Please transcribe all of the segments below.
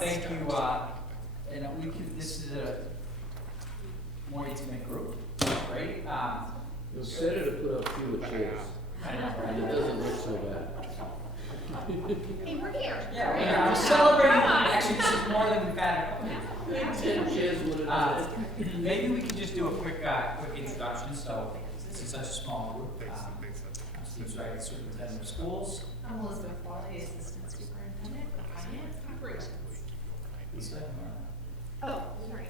thank you. And this is a more intimate group, right? It's better to put up fewer chairs. I know, right? And it doesn't look so bad. Hey, we're here. Yeah, we're celebrating. Actually, this is more than we've had. 10 chairs would have Maybe we can just do a quick introduction. So, this is such a small group. I'm Steve Zrike, Superintendent of Schools. I'm Elizabeth Pauley, Assistant Superintendent for Finance Operations. Lisa? Oh, sorry.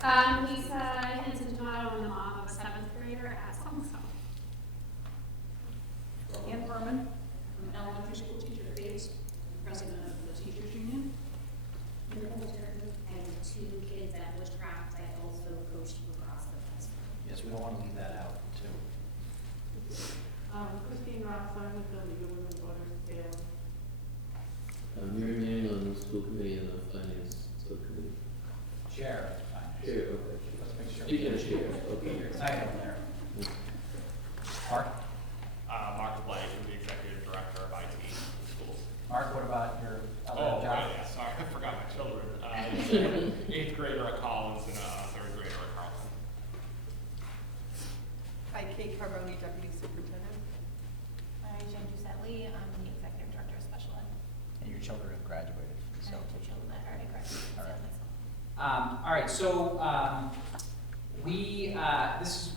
Lisa Hinton-Tomato, I'm the mom of a 7th grader at Salem High. Ann Furman. I'm an elementary school teacher at Bates, president of the Teachers Union. And 2 kids at Witchcraft. I also coached lacrosse with us. Yes, we don't want to leave that out, too. Christine Ross, I'm with the League of Women Voters Dale. Mary Mann on the school committee and the finance subcommittee. Chair. Chair, okay. Let's make sure. Speaking of chairs, okay. Your title there. Mark? Mark Blake, I'm the Executive Director of IT Schools. Mark, what about your other Oh, job? right, yeah, sorry, I forgot my children. 8th grader at Collins and a 3rd grader at Carlton. Hi, Kate Carboni, Deputy Superintendent. Hi, Jen Doucette-Lee. I'm the Executive Director of Special Ed. And your children have graduated. So, I have 2 children that already graduated from All right. Salem High School. All right, so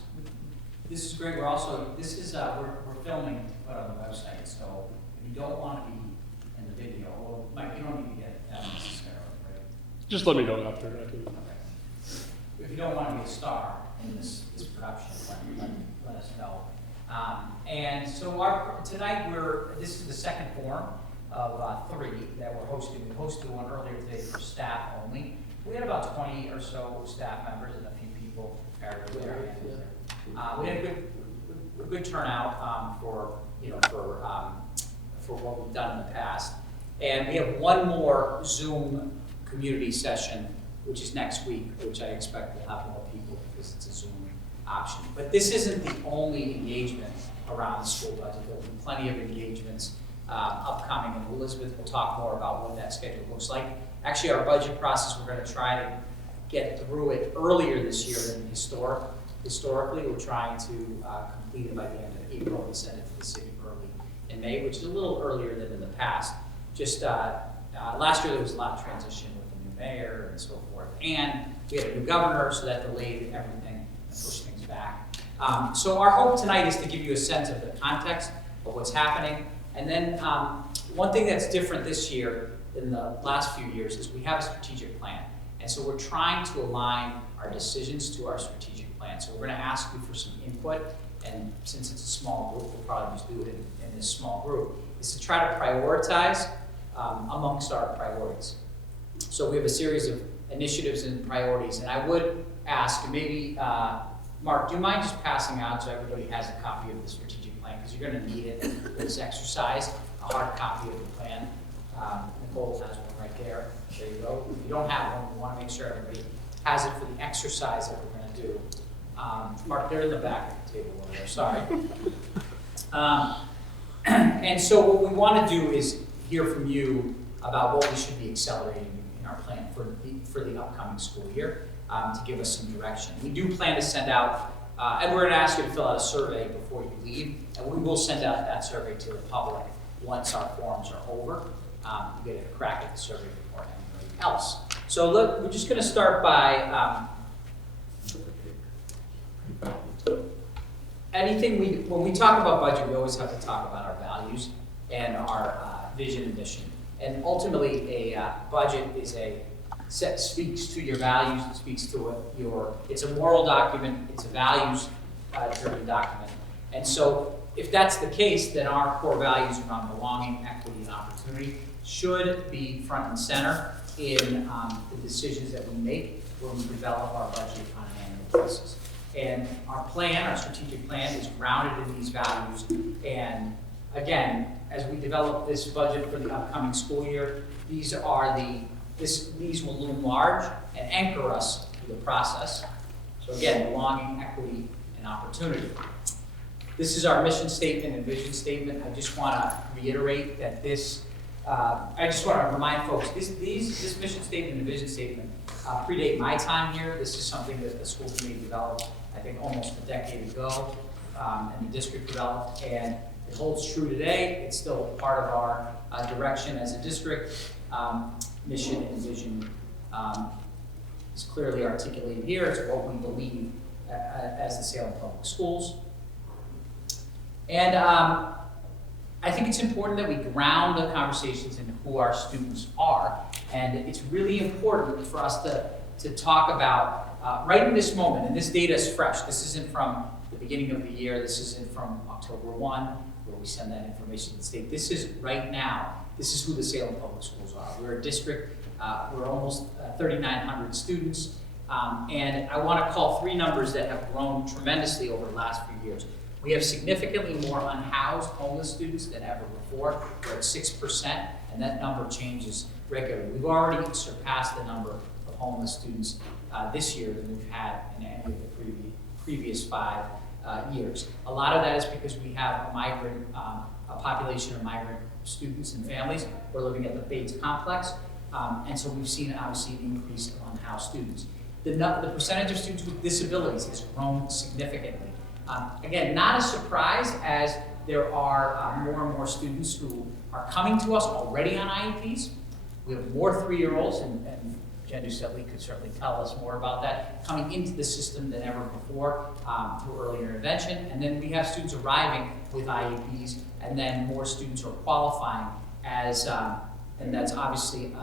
this is great. We're also we're filming to put on the website. So if you don't want to be in the video, well, Mike, you don't need to get that necessarily, right? Just let me know after. I can. Okay. If you don't want to be a star in this production, let us know. And so tonight this is the second forum of 3 that we're hosting. We hosted one earlier today for staff only. We had about 20 or so staff members and a few people there. We had a good turnout for what we've done in the past. And we have one more Zoom community session, which is next week, which I expect will have more people because it's a Zoom option. But this isn't the only engagement around the school budget. There'll be plenty of engagements upcoming, and Elizabeth will talk more about what that schedule looks like. Actually, our budget process, we're going to try to get through it earlier this year than historically. We're trying to complete it by the end of April and send it to the city early in May, which is a little earlier than in the past. Just last year there was a lot of transition with the new mayor and so forth, and we had a new governor, so that delayed everything and pushed things back. So our hope tonight is to give you a sense of the context of what's happening, and then one thing that's different this year than the last few years is we have a strategic plan, and so we're trying to align our decisions to our strategic plan. So we're going to ask you for some input, and since it's a small group, we'll probably just do it in this small group, is to try to prioritize amongst our priorities. So we have a series of initiatives and priorities, and I would ask, maybe, Mark, do you mind just passing out so everybody has a copy of the strategic plan, because you're going to need it for this exercise, a hard copy of the plan. Nicole has one right there. There you go. If you don't have one, we want to make sure everybody has it for the exercise that we're going to do. Mark, they're in the back of the table over there. Sorry. And so what we want to do is hear from you about what we should be accelerating in our plan for the upcoming school year to give us some direction. We do plan to send out, and we're going to ask you to fill out a survey before you leave, and we will send out that survey to the public once our forums are over. You get a crack at the survey before anybody else. So look, we're just going to start by when we talk about budget, we always have to talk about our values and our vision and mission. And ultimately, a budget is speaks to your values, it speaks to it's a moral document, it's a values-driven document. And so if that's the case, then our core values around belonging, equity, and opportunity should be front and center in the decisions that we make when we develop our budget on an annual basis. And our plan, our strategic plan, is grounded in these values. And again, as we develop this budget for the upcoming school year, these will loom large and anchor us through the process. So again, belonging, equity, and opportunity. This is our mission statement and vision statement. I just want to reiterate that this I just want to remind folks, this mission statement and vision statement predate my time here. This is something that the school committee developed, I think, almost a decade ago, and the district developed, and it holds true today. It's still part of our direction as a district. Mission and vision is clearly articulated here. It's what we believe as the Salem Public Schools. And I think it's important that we ground the conversations in who our students are. And it's really important for us to talk about, right in this moment, and this data is fresh. This isn't from the beginning of the year. This isn't from October 1, where we send that information to the state. This is right now. This is who the Salem Public Schools are. We're a district. We're almost 3,900 students. And I want to call three numbers that have grown tremendously over the last few years. We have significantly more unhoused homeless students than ever before. We're at 6%, and that number changes regularly. We've already surpassed the number of homeless students this year than we've had in any of the previous 5 years. A lot of that is because we have a population of migrant students and families who are living at the Bates complex, and so we've seen obviously an increase of unhoused students. The percentage of students with disabilities has grown significantly. Again, not a surprise, as there are more and more students who are coming to us already on IEPs. We have more 3-year-olds, and Jen Doucette could certainly tell us more about that, coming into the system than ever before through early intervention. And then we have students arriving with IEPs, and then more students are qualifying as, and that's obviously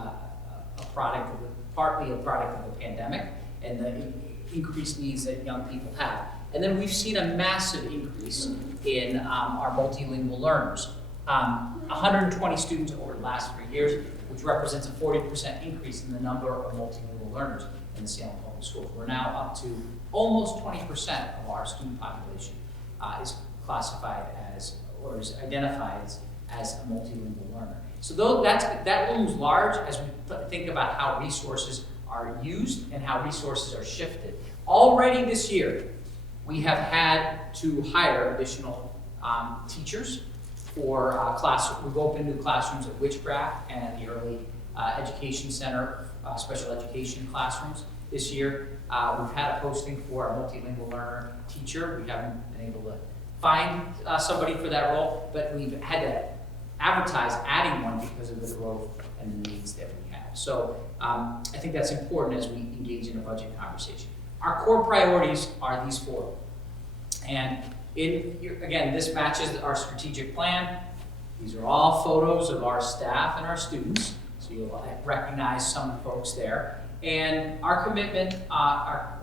partly a product of the pandemic and the increased needs that young people have. And then we've seen a massive increase in our multilingual learners. 120 students over the last 3 years, which represents a 40% increase in the number of multilingual learners in the Salem Public Schools. We're now up to almost 20% of our student population is classified as, or is identified as a multilingual learner. So that looms large as we think about how resources are used and how resources are shifted. Already this year, we have had to hire additional teachers for classrooms. We've opened new classrooms at Witchcraft and at the Early Education Center, special education classrooms this year. We've had a posting for a multilingual learner teacher. We haven't been able to find somebody for that role, but we've had to advertise adding one because of the growth and the needs that we have. So I think that's important as we engage in a budget conversation. Our core priorities are these 4. And again, this matches our strategic plan. These are all photos of our staff and our students, so you'll recognize some folks there. And our commitment, our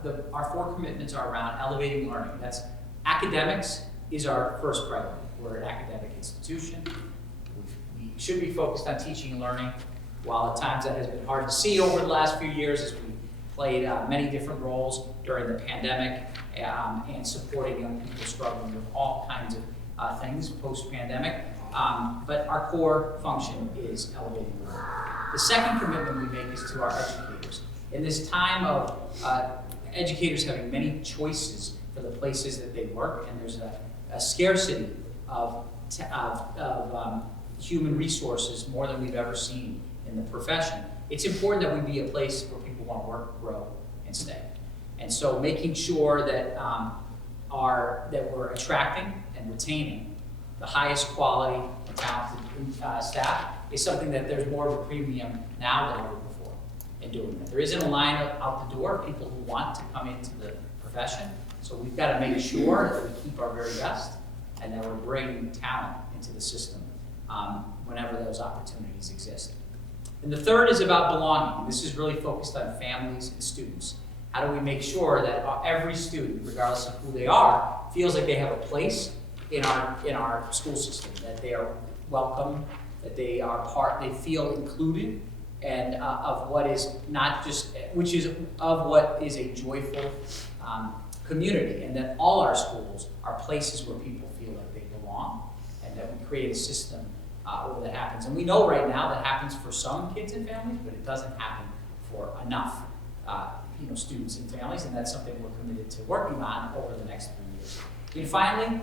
4 commitments are around elevating learning. That's academics is our first priority. We're an academic institution. We should be focused on teaching and learning, while at times that has been hard to see over the last few years as we played many different roles during the pandemic and supporting young people struggling with all kinds of things post-pandemic. But our core function is elevating learning. The second commitment we make is to our educators. In this time of educators having many choices for the places that they work, and there's a scarcity of human resources more than we've ever seen in the profession, it's important that we be a place where people want to work, grow, and stay. And so making sure that that we're attracting and retaining the highest quality and talented staff is something that there's more of a premium now than ever before in doing that. There isn't a line out the door of people who want to come into the profession, so we've got to make sure that we keep our very best and that we're bringing talent into the system whenever those opportunities exist. And the third is about belonging. This is really focused on families and students. How do we make sure that every student, regardless of who they are, feels like they have a place in our school system, that they are welcome, that they feel included, and of what is not just, which is of what is a joyful community, and that all our schools are places where people feel like they belong, and that we create a system where that happens. And we know right now that happens for some kids and families, but it doesn't happen for enough students and families, and that's something we're committed to working on over the next 3 years. And finally,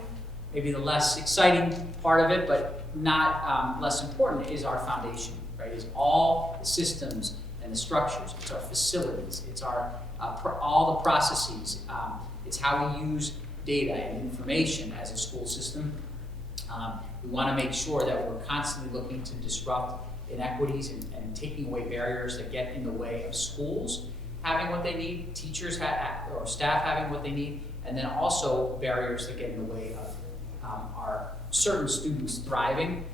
maybe the less exciting part of it, but not less important, is our foundation, right? Is all the systems and the structures. It's our facilities. It's our all the processes. It's how we use data and information as a school system. We want to make sure that we're constantly looking to disrupt inequities and taking away barriers that get in the way of schools having what they need, teachers or staff having what they need, and then also barriers that get in the way of our certain students thriving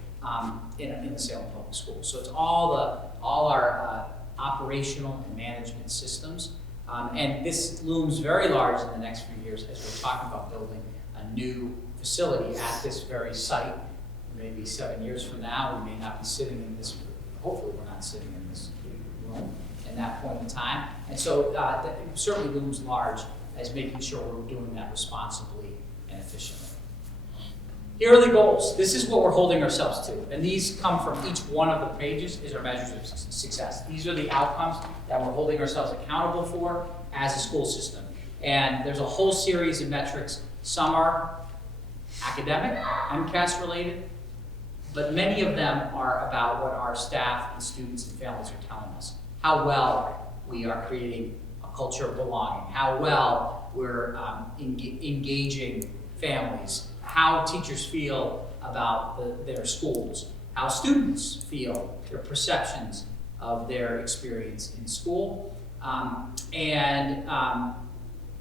in the Salem Public Schools. So it's all our operational and management systems. And this looms very large in the next few years as we're talking about building a new facility at this very site. Maybe 7 years from now, we may not be sitting in this, hopefully we're not sitting in this room at that point in time. And so that it certainly looms large as making sure we're doing that responsibly and efficiently. Here are the goals. This is what we're holding ourselves to. And these come from each one of the pages is our measures of success. These are the outcomes that we're holding ourselves accountable for as a school system. And there's a whole series of metrics. Some are academic, MCAS related, but many of them are about what our staff and students and families are telling us. How well we are creating a culture of belonging, how well we're engaging families, how teachers feel about their schools, how students feel, their perceptions of their experience in school.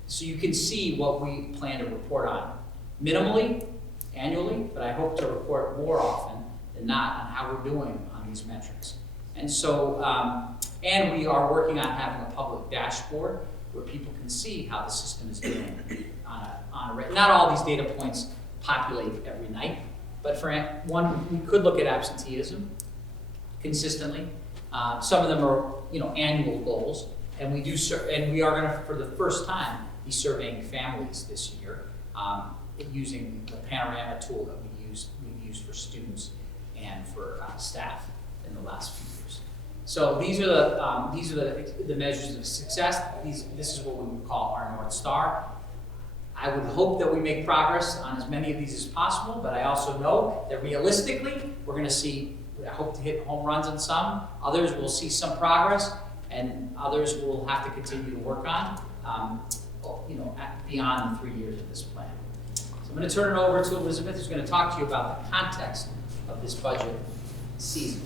So you can see what we plan to report on. Minimally, annually, but I hope to report more often than not on how we're doing on these metrics. And so, and we are working on having a public dashboard where people can see how the system is doing not all these data points populate every night, but for one, we could look at absenteeism consistently. Some of them are, annual goals, and we are going to, for the first time, be surveying families this year using the Panorama tool that we've used for students and for staff in the last few years. So these are the measures of success. This is what we would call our North Star. I would hope that we make progress on as many of these as possible, but I also know that realistically, we're going to see, I hope to hit home runs on some. Others will see some progress, and others will have to continue to work on, beyond the 3 years of this plan. So I'm going to turn it over to Elizabeth, who's going to talk to you about the context of this budget season.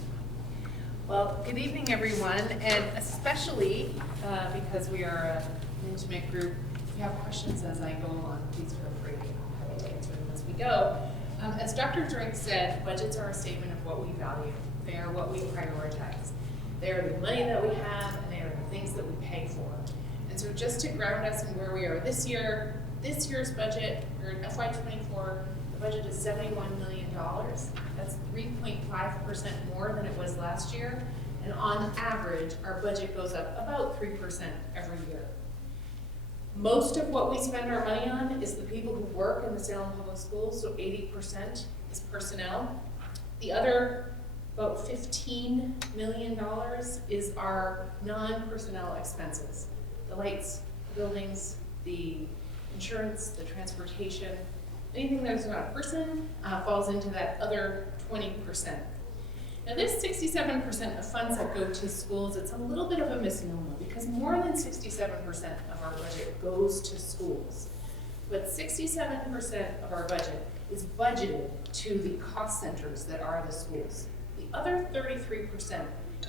Well, good evening, everyone, and especially because we are an intimate group. If you have questions as I go along, please feel free. I'm happy to answer them as we go. As Dr. Zrike said, budgets are a statement of what we value. They are what we prioritize. They are the money that we have, and they are the things that we pay for. And so just to ground us in where we are this year, this year's budget, or in FY24, the budget is $71 million. That's 3.5% more than it was last year. And on average, our budget goes up about 3% every year. Most of what we spend our money on is the people who work in the Salem Public Schools, so 80% is personnel. The other, about $15 million, is our non-personnel expenses. The lights, the buildings, the insurance, the transportation, anything that is not a person falls into that other 20%. Now this 67% of funds that go to schools, it's a little bit of a misnomer because more than 67% of our budget goes to schools. But 67% of our budget is budgeted to the cost centers that are the schools. The other 33%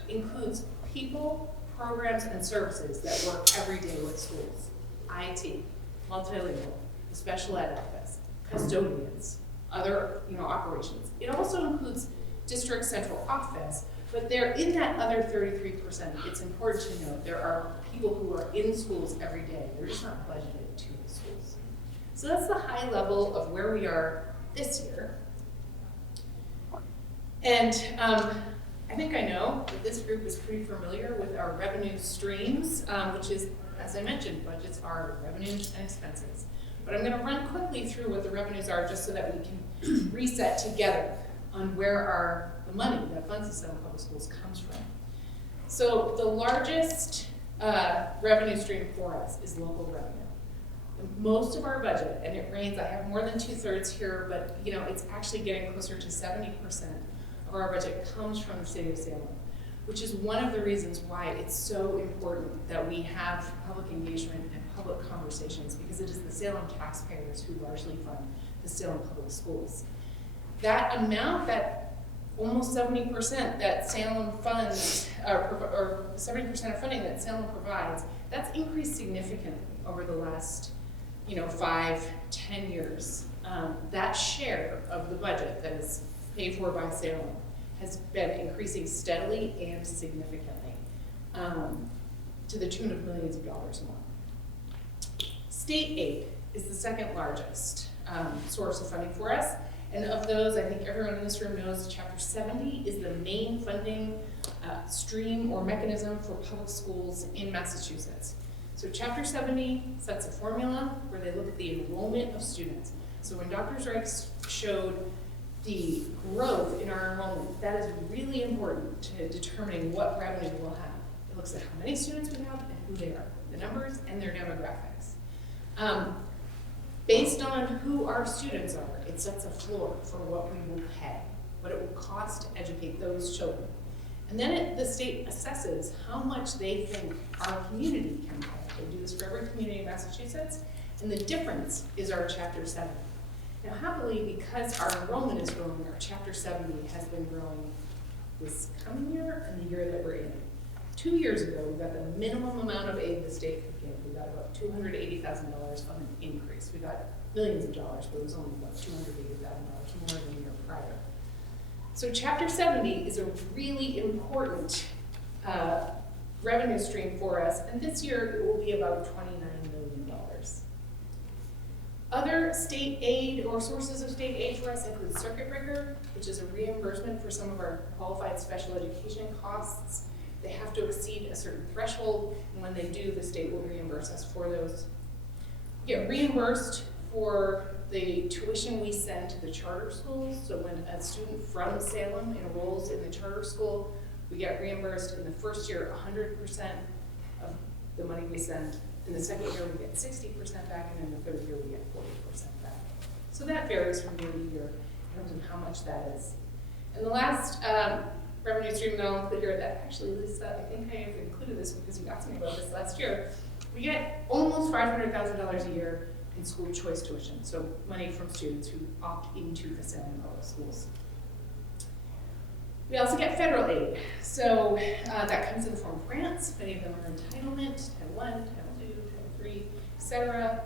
includes people, programs, and services that work every day with schools. IT, multilingual, the special ed office, custodians, other operations. It also includes district central office, but they're in that other 33%. It's important to note there are people who are in schools every day. They're just not budgeted to the schools. So that's the high level of where we are this year. And I think I know that this group is pretty familiar with our revenue streams, which is, as I mentioned, budgets are revenues and expenses. But I'm going to run quickly through what the revenues are just so that we can reset together on where the money that funds the Salem Public Schools comes from. So the largest revenue stream for us is local revenue. Most of our budget, and it ranges, I have more than 2/3 here, but you know, it's actually getting closer to 70% of our budget comes from the city of Salem, which is one of the reasons why it's so important that we have public engagement and public conversations, because it is the Salem taxpayers who largely fund the Salem public schools. That amount, that almost 70% that Salem funds, or 70% of funding that Salem provides, that's increased significantly over the last 5-10 years. That share of the budget that is paid for by Salem has been increasing steadily and significantly, to the tune of millions of dollars more. State aid is the second largest source of funding for us. And of those, I think everyone in this room knows Chapter 70 is the main funding stream or mechanism for public schools in Massachusetts. So Chapter 70 sets a formula where they look at the enrollment of students. So when Dr. Zrike showed the growth in our enrollment, that is really important to determining what revenue we'll have. It looks at how many students we have and who they are, the numbers and their demographics. Based on who our students are, it sets a floor for what we will pay, what it will cost to educate those children. And then the state assesses how much they think our community can pay. They do this for every community in Massachusetts, and the difference is our Chapter 70. Now happily, because our enrollment is growing, our Chapter 70 has been growing this coming year and the year that we're in. 2 years ago, we got the minimum amount of aid the state could give. We got about $280,000 on an increase. We got millions of dollars, but it was only about $280,000 more than the year prior. So Chapter 70 is a really important revenue stream for us, and this year it will be about $29 million. Other state aid or sources of state aid for us include circuit breaker, which is a reimbursement for some of our qualified special education costs. They have to exceed a certain threshold, and when they do, the state will reimburse us for those. We get reimbursed for the tuition we send to the charter schools. So when a student from Salem enrolls in the charter school, we get reimbursed in the first year 100% of the money we send. In the second year, we get 60% back, and in the third year, we get 40% back. So that varies from year to year in terms of how much that is. And the last revenue stream that I'll include here, that actually, Lisa, I think I have included this because you asked me about this last year. We get almost $500,000 a year in school choice tuition, so money from students who opt into the Salem public schools. We also get federal aid, so that comes in the form of grants. Many of them are entitlement, Title I, Title II, Title III, etc.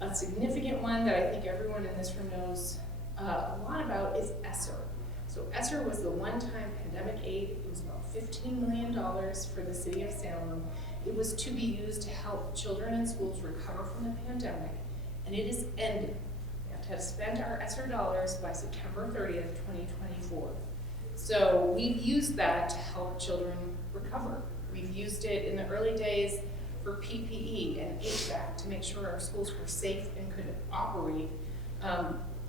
A significant one that I think everyone in this room knows a lot about is ESSER. So ESSER was the one-time pandemic aid. It was about $15 million for the city of Salem. It was to be used to help children in schools recover from the pandemic, and it is ending. We have to have spent our ESSER dollars by September 30th, 2024. So we've used that to help children recover. We've used it in the early days for PPE and HVAC to make sure our schools were safe and could operate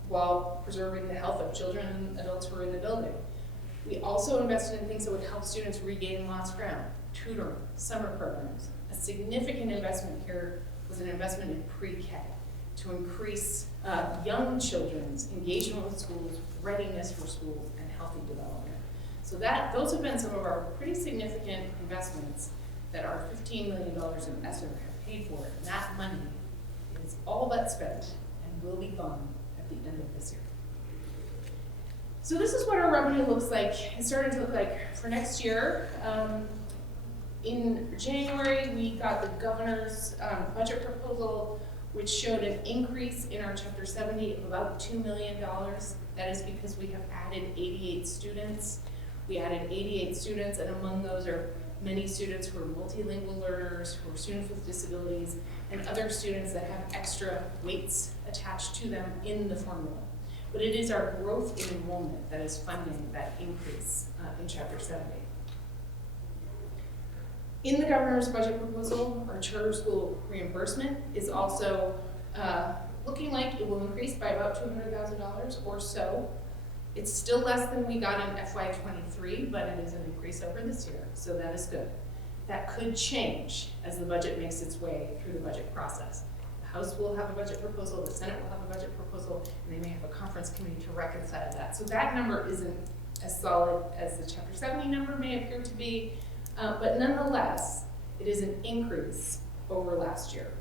while preserving the health of children and adults who were in the building. We also invested in things that would help students regain lost ground, tutoring, summer programs. A significant investment here was an investment in pre-K to increase young children's engagement with schools, readiness for schools, and healthy development. So those have been some of our pretty significant investments that our $15 million in ESSER have paid for. And that money is all but spent and will be gone at the end of this year. So this is what our revenue looks like. It's starting to look like for next year. In January, we got the governor's budget proposal, which showed an increase in our Chapter 70 of about $2 million. That is because we have added 88 students. We added 88 students, and among those are many students who are multilingual learners, who are students with disabilities, and other students that have extra weights attached to them in the formula. But it is our growth in enrollment that is funding that increase in Chapter 70. In the governor's budget proposal, our charter school reimbursement is also looking like it will increase by about $200,000 or so. It's still less than we got in FY23, but it is an increase over this year, so that is good. That could change as the budget makes its way through the budget process. House will have a budget proposal, the Senate will have a budget proposal, and they may have a conference committee to reconcile that. So that number isn't as solid as the Chapter 70 number may appear to be, but nonetheless, it is an increase over last year.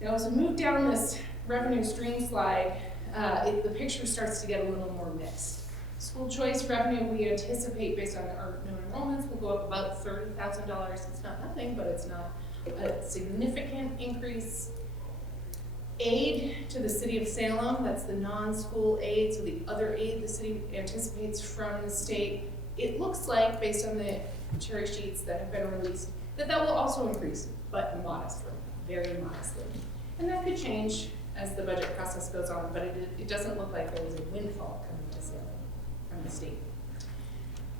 Now, as we move down this revenue stream slide, the picture starts to get a little more mixed. School choice revenue, we anticipate based on our new enrollments will go up about $30,000. It's not nothing, but it's not a significant increase. Aid to the city of Salem, that's the non-school aid, so the other aid the city anticipates from the state. It looks like, based on the cherry sheets that have been released, that will also increase, but modestly, very modestly. And that could change as the budget process goes on, but it doesn't look like there was a windfall coming to Salem from the state.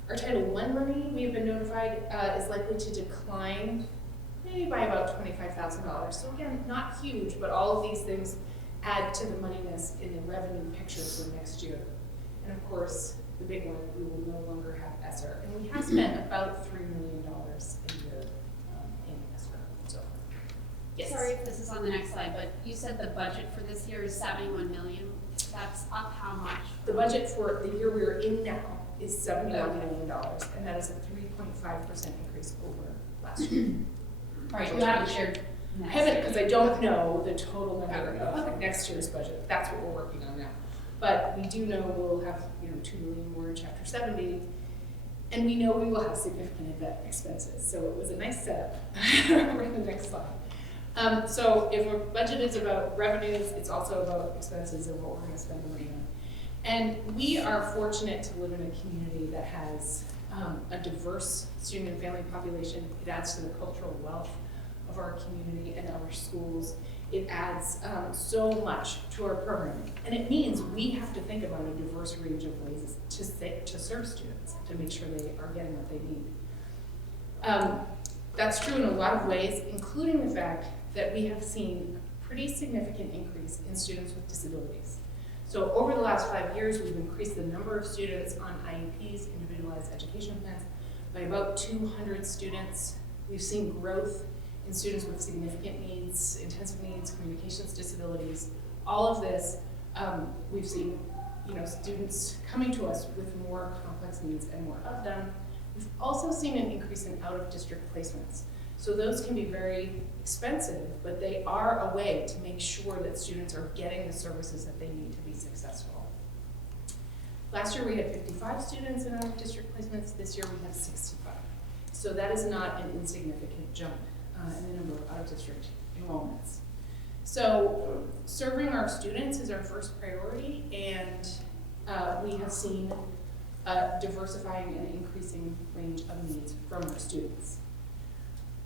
Our Title I money, we have been notified, is likely to decline maybe by about $25,000. So again, not huge, but all of these things add to the moneyness in the revenue picture for next year. And of course, the big one, we will no longer have ESSER. And we have spent about $3 million a year in ESSER. So, yes. Sorry if this is on the next slide, but you said the budget for this year is 71 million. That's up how much? The budget for the year we're in now is $71 million, and that is a 3.5% increase over last year. All right, you haven't shared. I haven't, because I don't know the total number of next year's budget. That's what we're working on now. But we do know we'll have, $2 million more in Chapter 70, and we know we will have significant event expenses. So it was a nice setup for the next slide. So if our budget is about revenues, it's also about expenses and what we're going to spend the money on. And we are fortunate to live in a community that has a diverse student and family population. It adds to the cultural wealth of our community and our schools. It adds so much to our programming. And it means we have to think about a diverse range of ways to serve students, to make sure they are getting what they need. That's true in a lot of ways, including the fact that we have seen a pretty significant increase in students with disabilities. So over the last 5 years, we've increased the number of students on IEPs, individualized education plans, by about 200 students. We've seen growth in students with significant needs, intensive needs, communications disabilities. All of this, we've seen students coming to us with more complex needs and more of them. We've also seen an increase in out-of-district placements. So those can be very expensive, but they are a way to make sure that students are getting the services that they need to be successful. Last year we had 55 students in out-of-district placements. This year we have 65. So that is not an insignificant jump in the number of out-of-district enrollments. So serving our students is our first priority, and we have seen a diversifying and increasing range of needs from our students.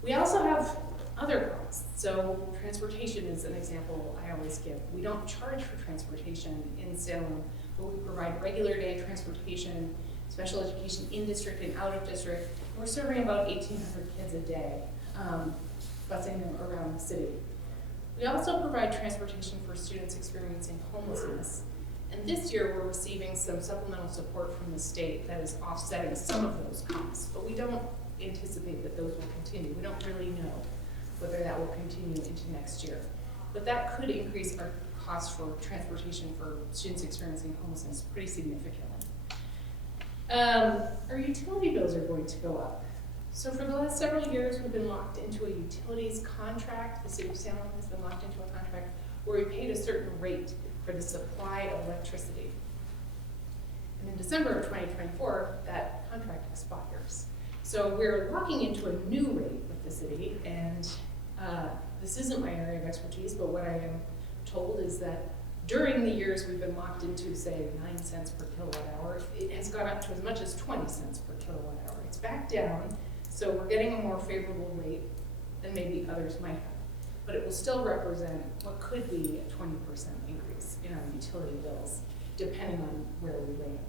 We also have other costs. So transportation is an example I always give. We don't charge for transportation in Salem, but we provide regular day transportation, special education in district and out of district. We're serving about 1,800 kids a day, busing them around the city. We also provide transportation for students experiencing homelessness. And this year we're receiving some supplemental support from the state that is offsetting some of those costs, but we don't anticipate that those will continue. We don't really know whether that will continue into next year. But that could increase our cost for transportation for students experiencing homelessness pretty significantly. Our utility bills are going to go up. So for the last several years, we've been locked into a utilities contract. The city of Salem has been locked into a contract where we paid a certain rate for the supply of electricity. And in December of 2024, that contract expires. So we're locking into a new rate with the city, and this isn't my area of expertise, but what I am told is that during the years we've been locked into, say, 9 cents per kilowatt hour, it has gone up to as much as 20 cents per kilowatt hour. It's back down, so we're getting a more favorable rate than maybe others might have. But it will still represent what could be a 20% increase in our utility bills, depending on where we land.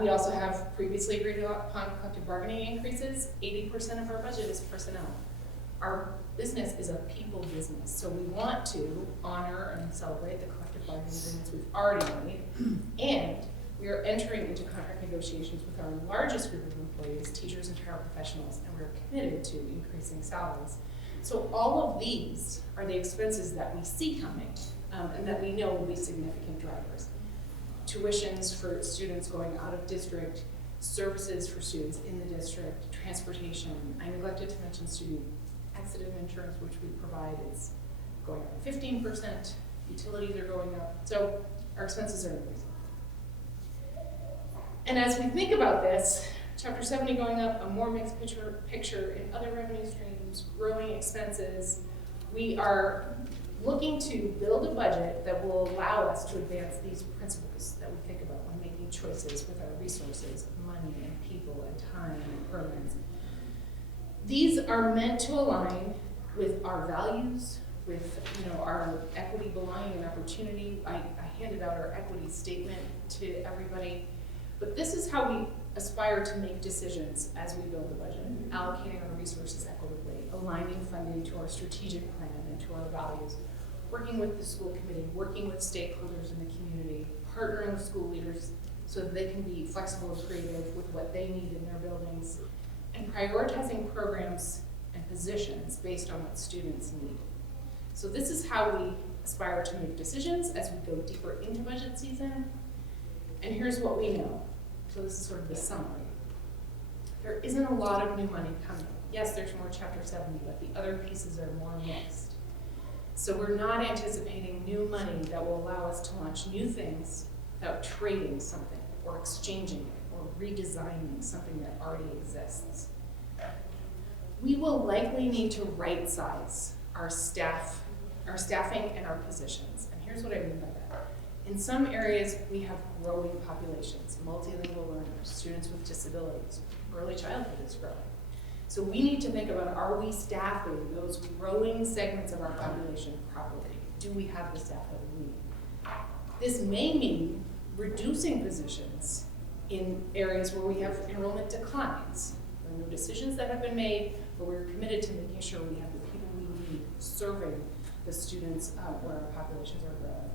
We also have previously agreed upon collective bargaining increases. 80% of our budget is personnel. Our business is a people business, so we want to honor and celebrate the collective bargaining agreements we've already made, and we are entering into contract negotiations with our largest group of employees, teachers and paraprofessionals, and we're committed to increasing salaries So all of these are the expenses that we see coming, and that we know will be significant drivers. Tuitions for students going out of district, services for students in the district, transportation. I neglected to mention student accident insurance, which we provide, is going up 15%, utilities are going up, so our expenses are increasing. And as we think about this, Chapter 70 going up, a more mixed picture in other revenue streams, growing expenses, we are looking to build a budget that will allow us to advance these principles that we think about when making choices with our resources, money and people and time and programs. These are meant to align with our values, with our equity, belonging, and opportunity. I handed out our equity statement to everybody, but this is how we aspire to make decisions as we build the budget, allocating our resources equitably, aligning funding to our strategic plan and to our values, working with the school committee, working with stakeholders in the community, partnering with school leaders so that they can be flexible and creative with what they need in their buildings, and prioritizing programs and positions based on what students need. So this is how we aspire to make decisions as we go deeper into budget season. And here's what we know. So this is sort of the summary. There isn't a lot of new money coming. Yes, there's more Chapter 70, but the other pieces are more mixed. So we're not anticipating new money that will allow us to launch new things without trading something or exchanging it or redesigning something that already exists. We will likely need to right-size our staffing and our positions. And here's what I mean by that. In some areas, we have growing populations, multilingual learners, students with disabilities, early childhood is growing. So we need to think about, are we staffing those growing segments of our population properly? Do we have the staff that we need? This may mean reducing positions in areas where we have enrollment declines. There are no decisions that have been made, but we're committed to making sure we have the people we need serving the students where our populations are growing.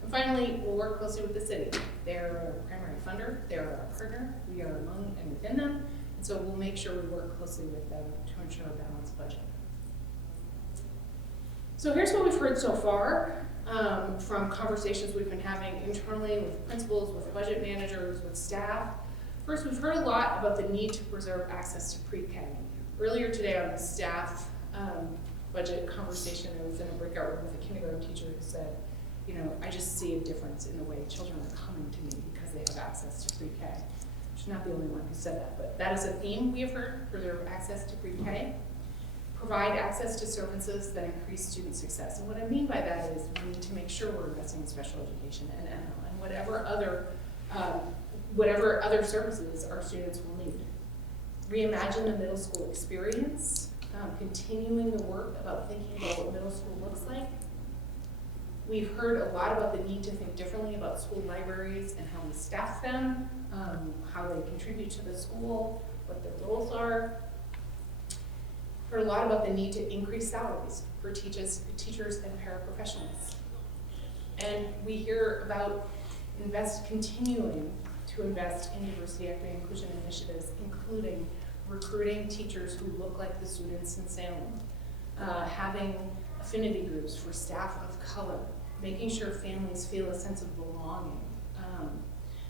And finally, we'll work closely with the city. They're our primary funder, they're our partner, we are among and within them, and so we'll make sure we work closely with them to ensure a balanced budget. So here's what we've heard so far from conversations we've been having internally with principals, with budget managers, with staff. First, we've heard a lot about the need to preserve access to pre-K. Earlier today on the staff budget conversation, I was in a breakout room with a kindergarten teacher who said, I just see a difference in the way children are coming to me because they have access to pre-K. She's not the only one who said that, but that is a theme we have heard: preserve access to pre-K, provide access to services that increase student success. And what I mean by that is we need to make sure we're investing in special education and ML and whatever other services our students will need. Reimagine the middle school experience, continuing the work about thinking about what middle school looks like. We've heard a lot about the need to think differently about school libraries and how we staff them, how they contribute to the school, what their roles are. Heard a lot about the need to increase salaries for teachers and paraprofessionals. And we hear about continuing to invest in diversity, equity, and inclusion initiatives, including recruiting teachers who look like the students in Salem, having affinity groups for staff of color, making sure families feel a sense of belonging.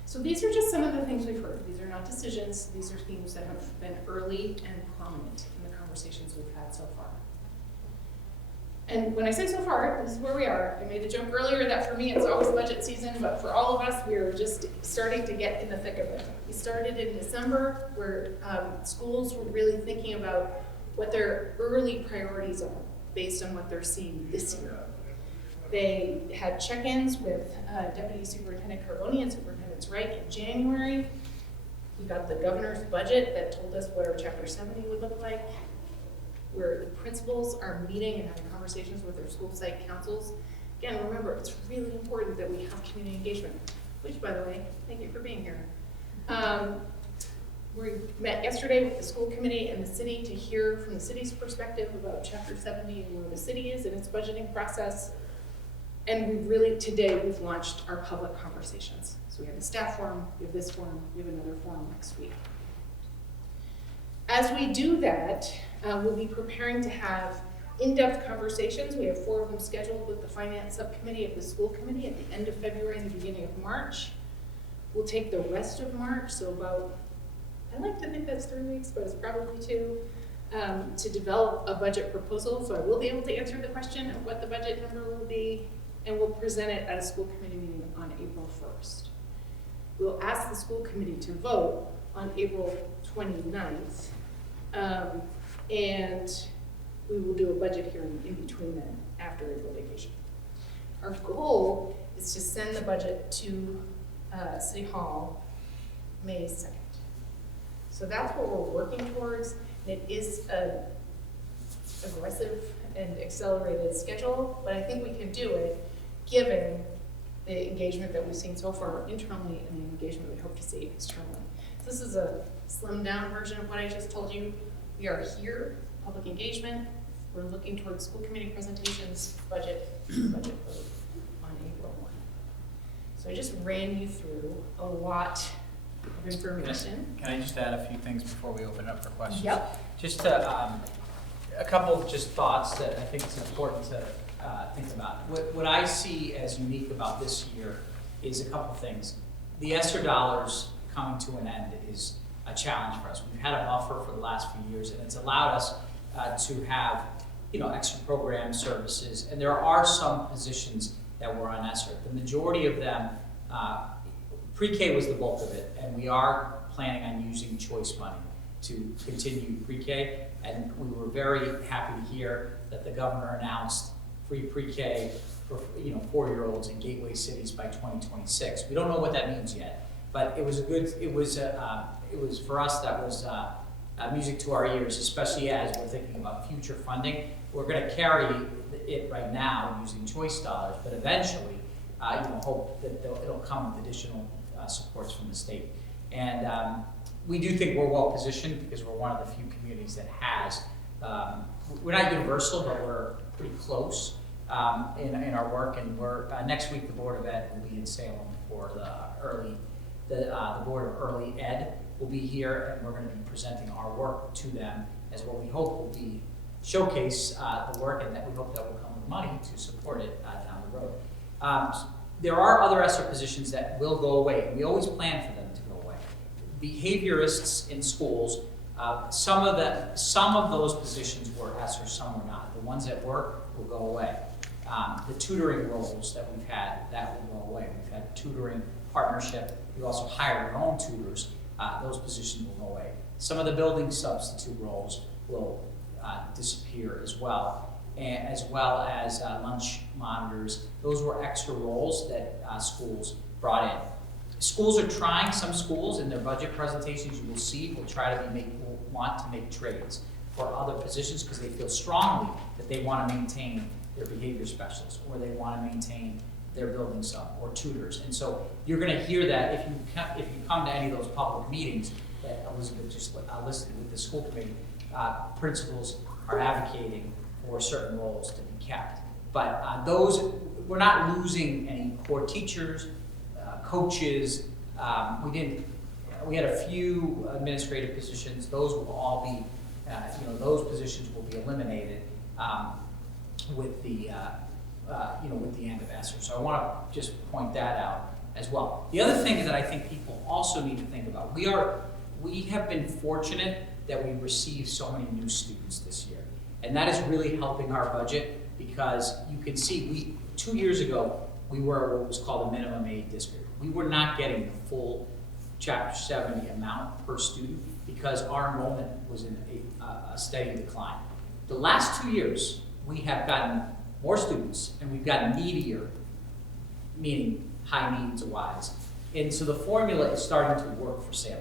So these are just some of the things we've heard. These are not decisions. These are themes that have been early and prominent in the conversations we've had so far. And when I say so far, this is where we are. I made the joke earlier that for me it's always budget season, but for all of us, we are just starting to get in the thick of it. We started in December, where schools were really thinking about what their early priorities are based on what they're seeing this year. They had check-ins with Deputy Superintendent Carboni and Superintendent Zrike in January. We got the governor's budget that told us what our Chapter 70 would look like, where the principals are meeting and having conversations with their school site councils. Again, remember, it's really important that we have community engagement, which, by the way, thank you for being here. We met yesterday with the school committee and the city to hear from the city's perspective about Chapter 70 and where the city is in its budgeting process. And today we've launched our public conversations. So we have a staff forum, we have this forum, we have another forum next week. As we do that, we'll be preparing to have in-depth conversations. We have 4 of them scheduled with the finance subcommittee of the school committee at the end of February and the beginning of March. We'll take the rest of March, so about, I like to think that's 3 weeks, but it's probably 2, to develop a budget proposal. So I will be able to answer the question of what the budget number will be, and we'll present it at a school committee meeting on April 1st. We'll ask the school committee to vote on April 29th, and we will do a budget hearing in between then, after April vacation. Our goal is to send the budget to City Hall May 2nd. So that's what we're working towards. It is an aggressive and accelerated schedule, but I think we can do it given the engagement that we've seen so far internally and the engagement we hope to see externally. This is a slimmed down version of what I just told you. We are here, public engagement. We're looking towards school committee presentations, budget vote on April 1. So I just ran you through a lot of information. Can I just add a few things before we open it up for questions? Yep. Just to, a couple of just thoughts that I think is important to think about. What I see as unique about this year is a couple things. The ESSER dollars coming to an end is a challenge for us. We've had a buffer for the last few years, and it's allowed us to have, extra program services. And there are some positions that were on ESSER. The majority of them, pre-K was the bulk of it, and we are planning on using choice money to continue pre-K. And we were very happy to hear that the governor announced free pre-K for 4-year-olds in gateway cities by 2026. We don't know what that means yet, but it was for us, that was music to our ears, especially as we're thinking about future funding. We're going to carry it right now using choice dollars, but eventually, hope that it'll come with additional supports from the state. And we do think we're well positioned because we're one of the few communities that has. We're not universal, but we're pretty close in our work. And we're next week the Board of Ed will be in Salem for the Board of Early Ed will be here, and we're going to be presenting our work to them as what we hope will be showcase the work, and that we hope that will come with money to support it down the road. There are other ESSER positions that will go away, and we always plan for them to go away. Behaviorists in schools, some of those positions were ESSER, some were not. The ones that were will go away. The tutoring roles that we've had, that will go away. We've had tutoring partnership. We also hired our own tutors. Those positions will go away. Some of the building substitute roles will disappear as well, as well as lunch monitors. Those were extra roles that schools brought in. Schools are trying, some schools in their budget presentations you will see will want to make trades for other positions because they feel strongly that they want to maintain their behavior specialists, or they want to maintain their building sub or tutors. And so you're going to hear that if you come to any of those public meetings that Elizabeth just listed with the school committee, principals are advocating for certain roles to be kept. But we're not losing any core teachers, coaches. We had a few administrative positions. Those will all be, those positions will be eliminated with the end of ESSER. So I want to just point that out as well. The other thing that I think people also need to think about, we have been fortunate that we received so many new students this year. And that is really helping our budget because you can see 2 years ago, we were what was called a minimum aid district. We were not getting the full Chapter 70 amount per student because our enrollment was in a steady decline. The last 2 years, we have gotten more students and we've gotten needier, meaning high needs wise. And so the formula is starting to work for Salem.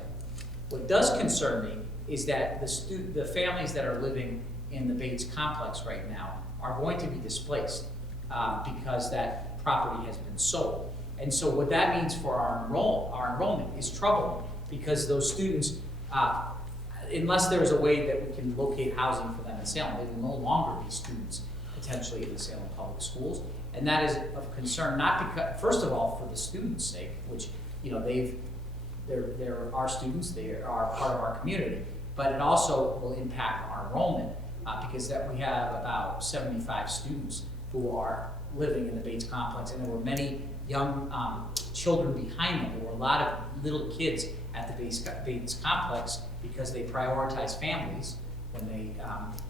What does concern me is that the families that are living in the Bates complex right now are going to be displaced because that property has been sold. And so what that means for our enrollment is troubling because those students, unless there's a way that we can locate housing for them in Salem, they will no longer be students potentially in the Salem Public Schools. And that is of concern, not because, first of all, for the students' sake, which, they're our students, they are part of our community, but it also will impact our enrollment because that we have about 75 students who are living in the Bates complex, and there were many young children behind them. There were a lot of little kids at the Bates complex because they prioritize families when they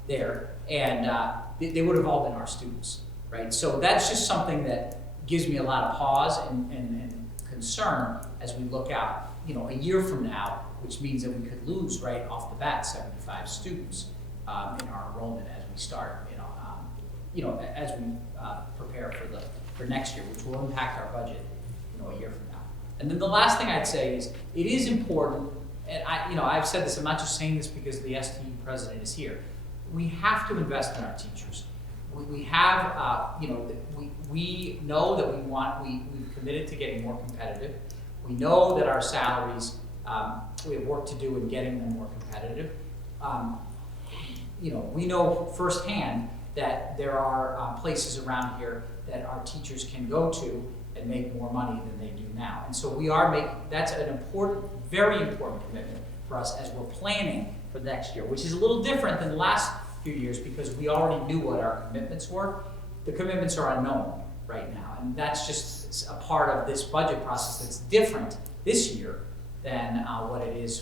there, and they would have all been our students, right? So that's just something that gives me a lot of pause and concern as we look out, a year from now, which means that we could lose right off the bat 75 students in our enrollment as we start, as we prepare for next year, which will impact our budget, a year from now. And then the last thing I'd say is it is important, and I've said this. I'm not just saying this because the STU president is here. We have to invest in our teachers. We have, we know that we've committed to getting more competitive. We know that our salaries, we have work to do in getting them more competitive. We know firsthand that there are places around here that our teachers can go to and make more money than they do now. And so we are making, that's an important, very important commitment for us as we're planning for next year, which is a little different than the last few years because we already knew what our commitments were. The commitments are unknown right now, and that's just a part of this budget process that's different this year than what it has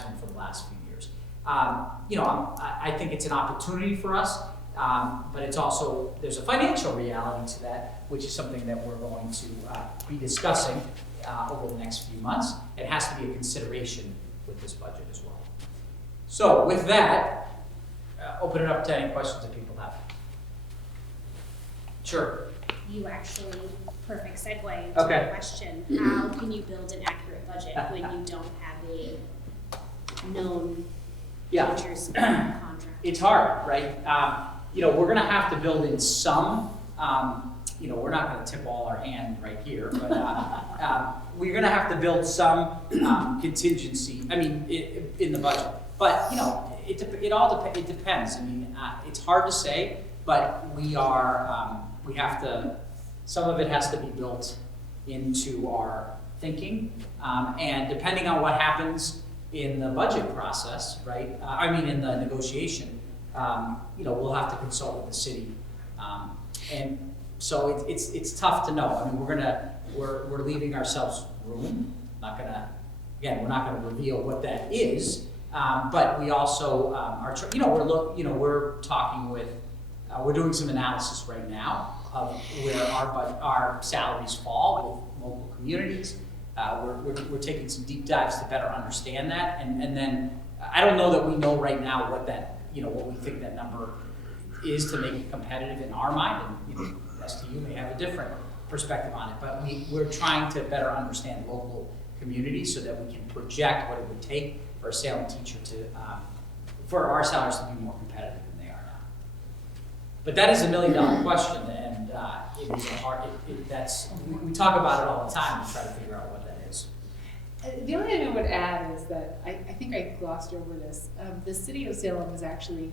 been for the last few years. I think it's an opportunity for us, but it's also, there's a financial reality to that, which is something that we're going to be discussing over the next few months. It has to be a consideration with this budget as well. So with that, open it up to any questions that people have. Sure. You actually, perfect segue into Okay. the question. How can you build an accurate budget when you don't have a known Yeah. teacher's contract? It's hard, right? We're gonna have to build in some, we're not gonna tip all our hand right here, but we're gonna have to build some contingency, in the budget. But, it depends. It's hard to say, but some of it has to be built into our thinking. And depending on what happens in the budget process, right? In the negotiation, we'll have to consult with the city. And so it's tough to know. We're leaving ourselves room. We're not gonna reveal what that is. But we also we're doing some analysis right now of where our salaries fall with local communities. We're taking some deep dives to better understand that, and then I don't know that we know right now what we think that number is to make it competitive in our mind, and STU may have a different perspective on it, but we're trying to better understand local communities so that we can project what it would take for a Salem teacher for our salaries to be more competitive than they are now. But that is $1 million question, and it is we talk about it all the time to try to figure out what that is. The only thing I would add is that I think I glossed over this. The city of Salem is actually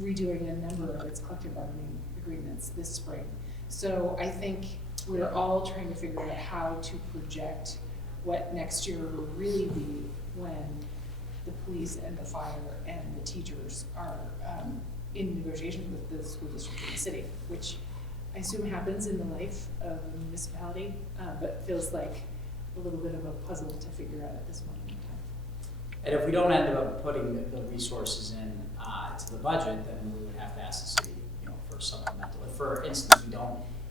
redoing a number of its collective bargaining agreements this spring. So I think we're all trying to figure out how to project what next year will really be when the police and the fire and the teachers are in negotiations with the school district and the city, which I assume happens in the life of a municipality, but feels like a little bit of a puzzle to figure out at this moment in time. And if we don't end up putting the resources in to the budget, then we would have to ask the city, for supplemental. If, for instance,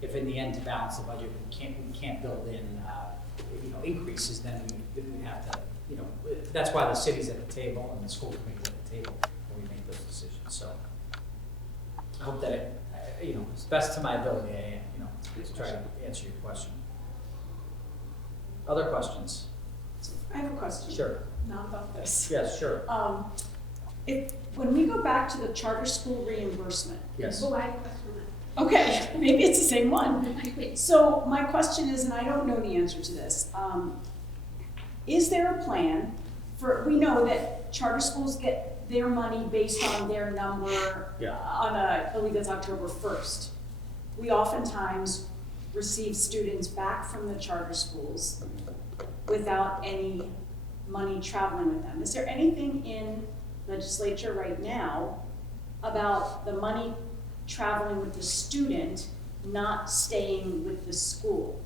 if in the end to balance the budget, we can't build in, increases, then we have to, that's why the city's at the table and the school committee's at the table when we make those decisions. So I hope that it's best to my ability, to try to answer your question. Other questions? I have a question. Sure. Not about this. Yes, sure. When we go back to the charter school reimbursement. Yes. Oh, I have a question on that. Okay, maybe it's the same one. So my question is, and I don't know the answer to this, is there a plan we know that charter schools get their money based on their number I believe it's October 1st. We oftentimes receive students back from the charter schools without any money traveling with them. Is there anything in legislature right now about the money traveling with the student, not staying with the school.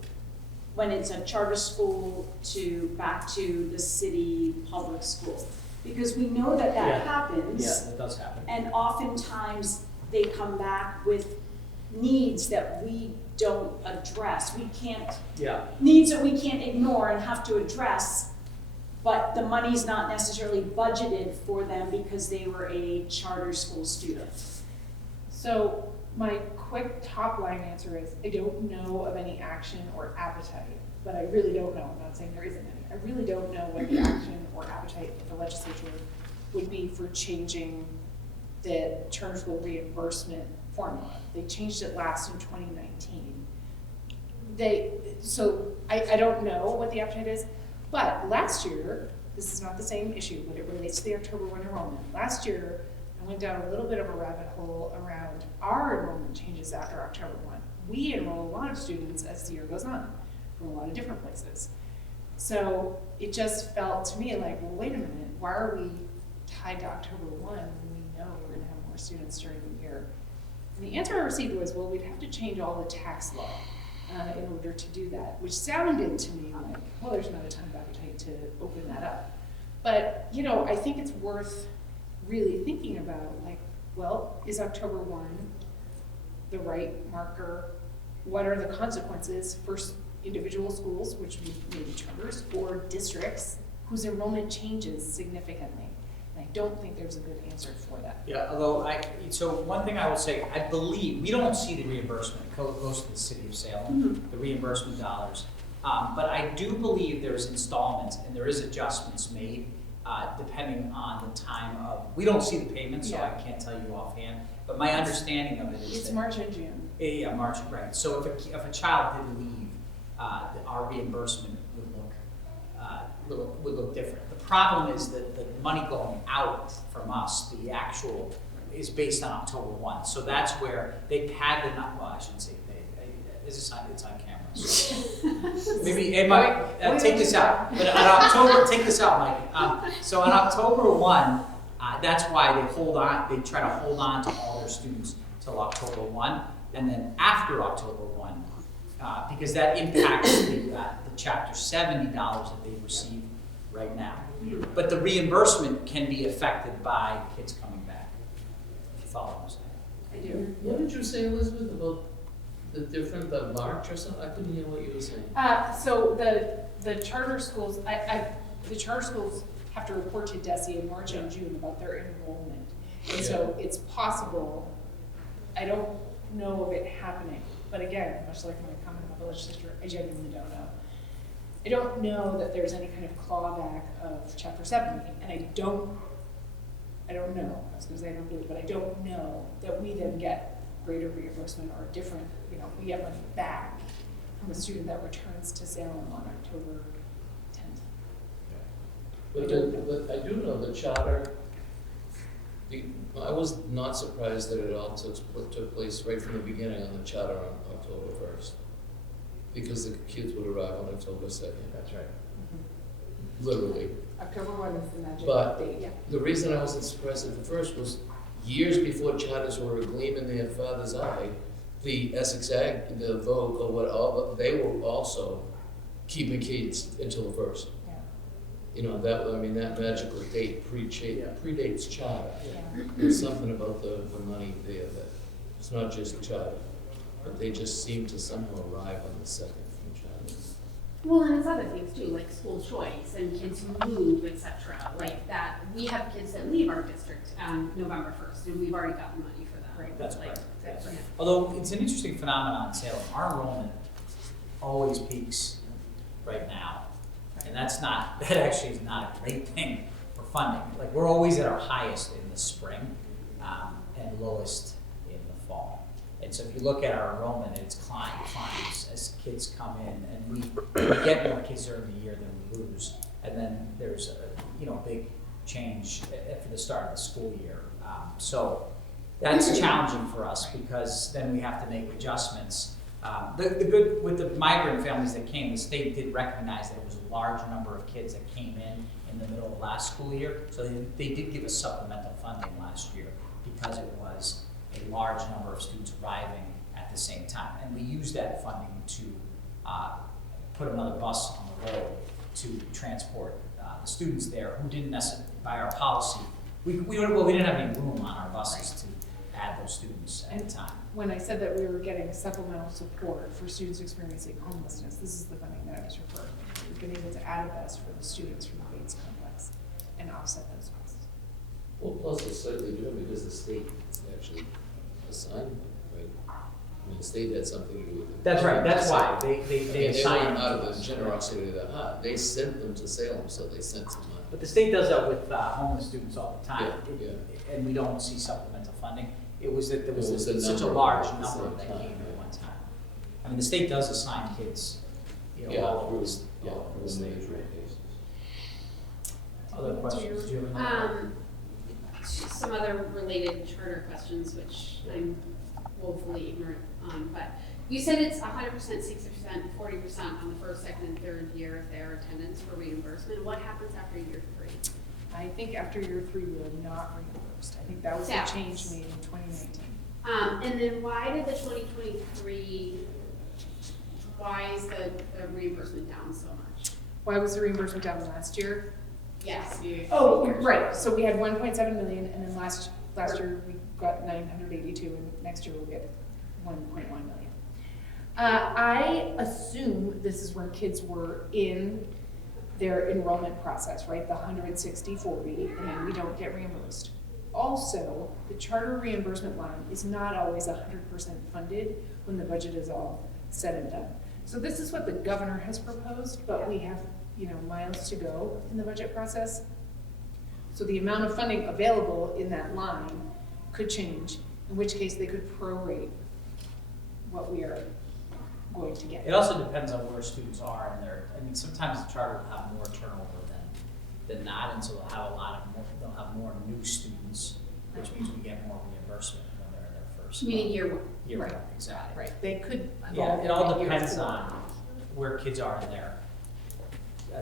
When it's a charter school back to the city public school. Because we know that Yeah. happens. Yeah, that does happen. And oftentimes, they come back with needs that we don't address. We can't, Yeah. needs that we can't ignore and have to address, but the money's not necessarily budgeted for them because they were a charter school student. So my quick top line answer is, I don't know of any action or appetite, but I really don't know. I'm not saying there isn't any. I really don't know what the action or appetite of the legislature would be for changing the charter school reimbursement formula. They changed it last in 2019. So I don't know what the appetite is, but last year, this is not the same issue, but it relates to the October 1 enrollment. Last year, I went down a little bit of a rabbit hole around our enrollment changes after October 1. We enroll a lot of students as the year goes on from a lot of different places. So it just felt to me like, well, wait a minute, why are we tied to October 1 when we know we're gonna have more students during the year? And the answer I received was, well, we'd have to change all the tax law in order to do that, which sounded to me like, well, there's not a ton of appetite to open that up. But, you know, I think it's worth really thinking about, like, well, is October 1 the right marker? What are the consequences for individual schools, which may be charters, or districts whose enrollment changes significantly? And I don't think there's a good answer for that. Yeah, although so one thing I will say, I believe, we don't see the reimbursement, it goes to the city of Salem, the reimbursement dollars. But I do believe there's installments and there is adjustments made depending on the time of, we don't see the payments, so I can't tell you offhand, but my understanding of it is It's that. March and June. Yeah, March, right. So if a child did leave, our reimbursement would look different. The problem is that the money going out from us, the actual, is based on October 1. So that's where they pad the, well, I shouldn't say it's on camera. So maybe, it might, take this out. But on October, take this out, Mike. So on October 1, that's why they try to hold on to all their students till October 1. And then after October 1, because that impacts the Chapter 70 dollars that they receive right now. But the reimbursement can be affected by kids coming back. If you follow what I'm saying. I do. What did you say, Elizabeth, about the different, the March or something? I couldn't hear what you were saying. So the charter schools, the charter schools have to report to DESE in March and June about their enrollment. And so it's possible, I don't know of it happening, but again, much like my comment about the legislature, I genuinely don't know. I don't know that there's any kind of clawback of Chapter 70, and I don't know, I was gonna say I don't believe, but I don't know that we then get greater reimbursement or different, we get money back from a student that returns to Salem on October 10th. But I do know the charter, I was not surprised that it all took place right from the beginning on the charter on October 1st. Because the kids would arrive on October 2nd. That's right. Literally. October 1 is the magic But date, yeah. the reason I wasn't surprised at the first was years before charters were a gleam in their father's eye, the Essex Ag, the Vogue, or whatever, they were also keeping kids until the 1st. Yeah. That magical date predates charter. Yeah. There's something about the money there that it's not just charter, but they just seem to somehow arrive on the 2nd from charter. Well, and it's other things too, like school choice and kids who move, et cetera, like that. We have kids that leave our district on November 1st, and we've already gotten money for them. Right. That's Like, correct. that's right. Although it's an interesting phenomenon in Salem, our enrollment always peaks right now. And that actually is not a great thing for funding. Like, we're always at our highest in the spring and lowest in the fall. And so if you look at our enrollment, it's climbs as kids come in, and we get more kids during the year than we lose. And then there's a big change for the start of the school year. So that's challenging for us because then we have to make adjustments The good, with the migrant families that came, the state did recognize that it was a large number of kids that came in the middle of last school year. So they did give us supplemental funding last year because it was a large number of students arriving at the same time. And we used that funding to put another bus on the road to transport the students there who didn't necessarily, by our policy, we didn't have any room on our buses to add those students at the time. When I said that we were getting supplemental support for students experiencing homelessness, this is the funding that I was referring to. We've been able to add a bus for the students from the Bates complex and offset those costs. Well, plus it's slightly different because the state actually assigned them, right? I mean, the state had something to do with it. That's right, that's why they They assigned. weren't out of the generosity of their heart. They sent them to Salem, so they sent some money. But the state does that with homeless students all the time. Yeah, And we don't see supplemental funding. It was that there was It was the such a number large at the number same that time, came at right. one time. I mean, the state does assign kids, you know, Yeah, all over through, the, yeah, all over the through state. individual cases. Other questions? Do you have any? Some other related charter questions, which I'm woefully ignorant on, but you said it's 100%, 60%, 40% on the first, second, and third year if they're attendance for reimbursement. What happens after year 3? I think after year 3, we are not reimbursed. I think that was the Yeah. change made in 2019. And then why did the 2023, why is the reimbursement down so much? Why was the reimbursement down last year? Yes. Oh, right, so we had 1.7 million, and then last year we got 982, and next year we'll get 1.1 million. I assume this is where kids were in their enrollment process, right? The 160/40, and then we don't get reimbursed. Also, the charter reimbursement line is not always 100% funded when the budget is all said and done. So this is what the governor has proposed, but we have, miles to go in the budget process. So the amount of funding available in that line could change, in which case they could prorate what we are going to get. It also depends on where students are and sometimes the charter will have more turnover than not, and so they'll have more new students, which means we get more reimbursement when they're in their first. Meaning year 1. Year Right. one, exactly. Right, they could. Yeah, it all evolve in year depends 4. on where kids are in their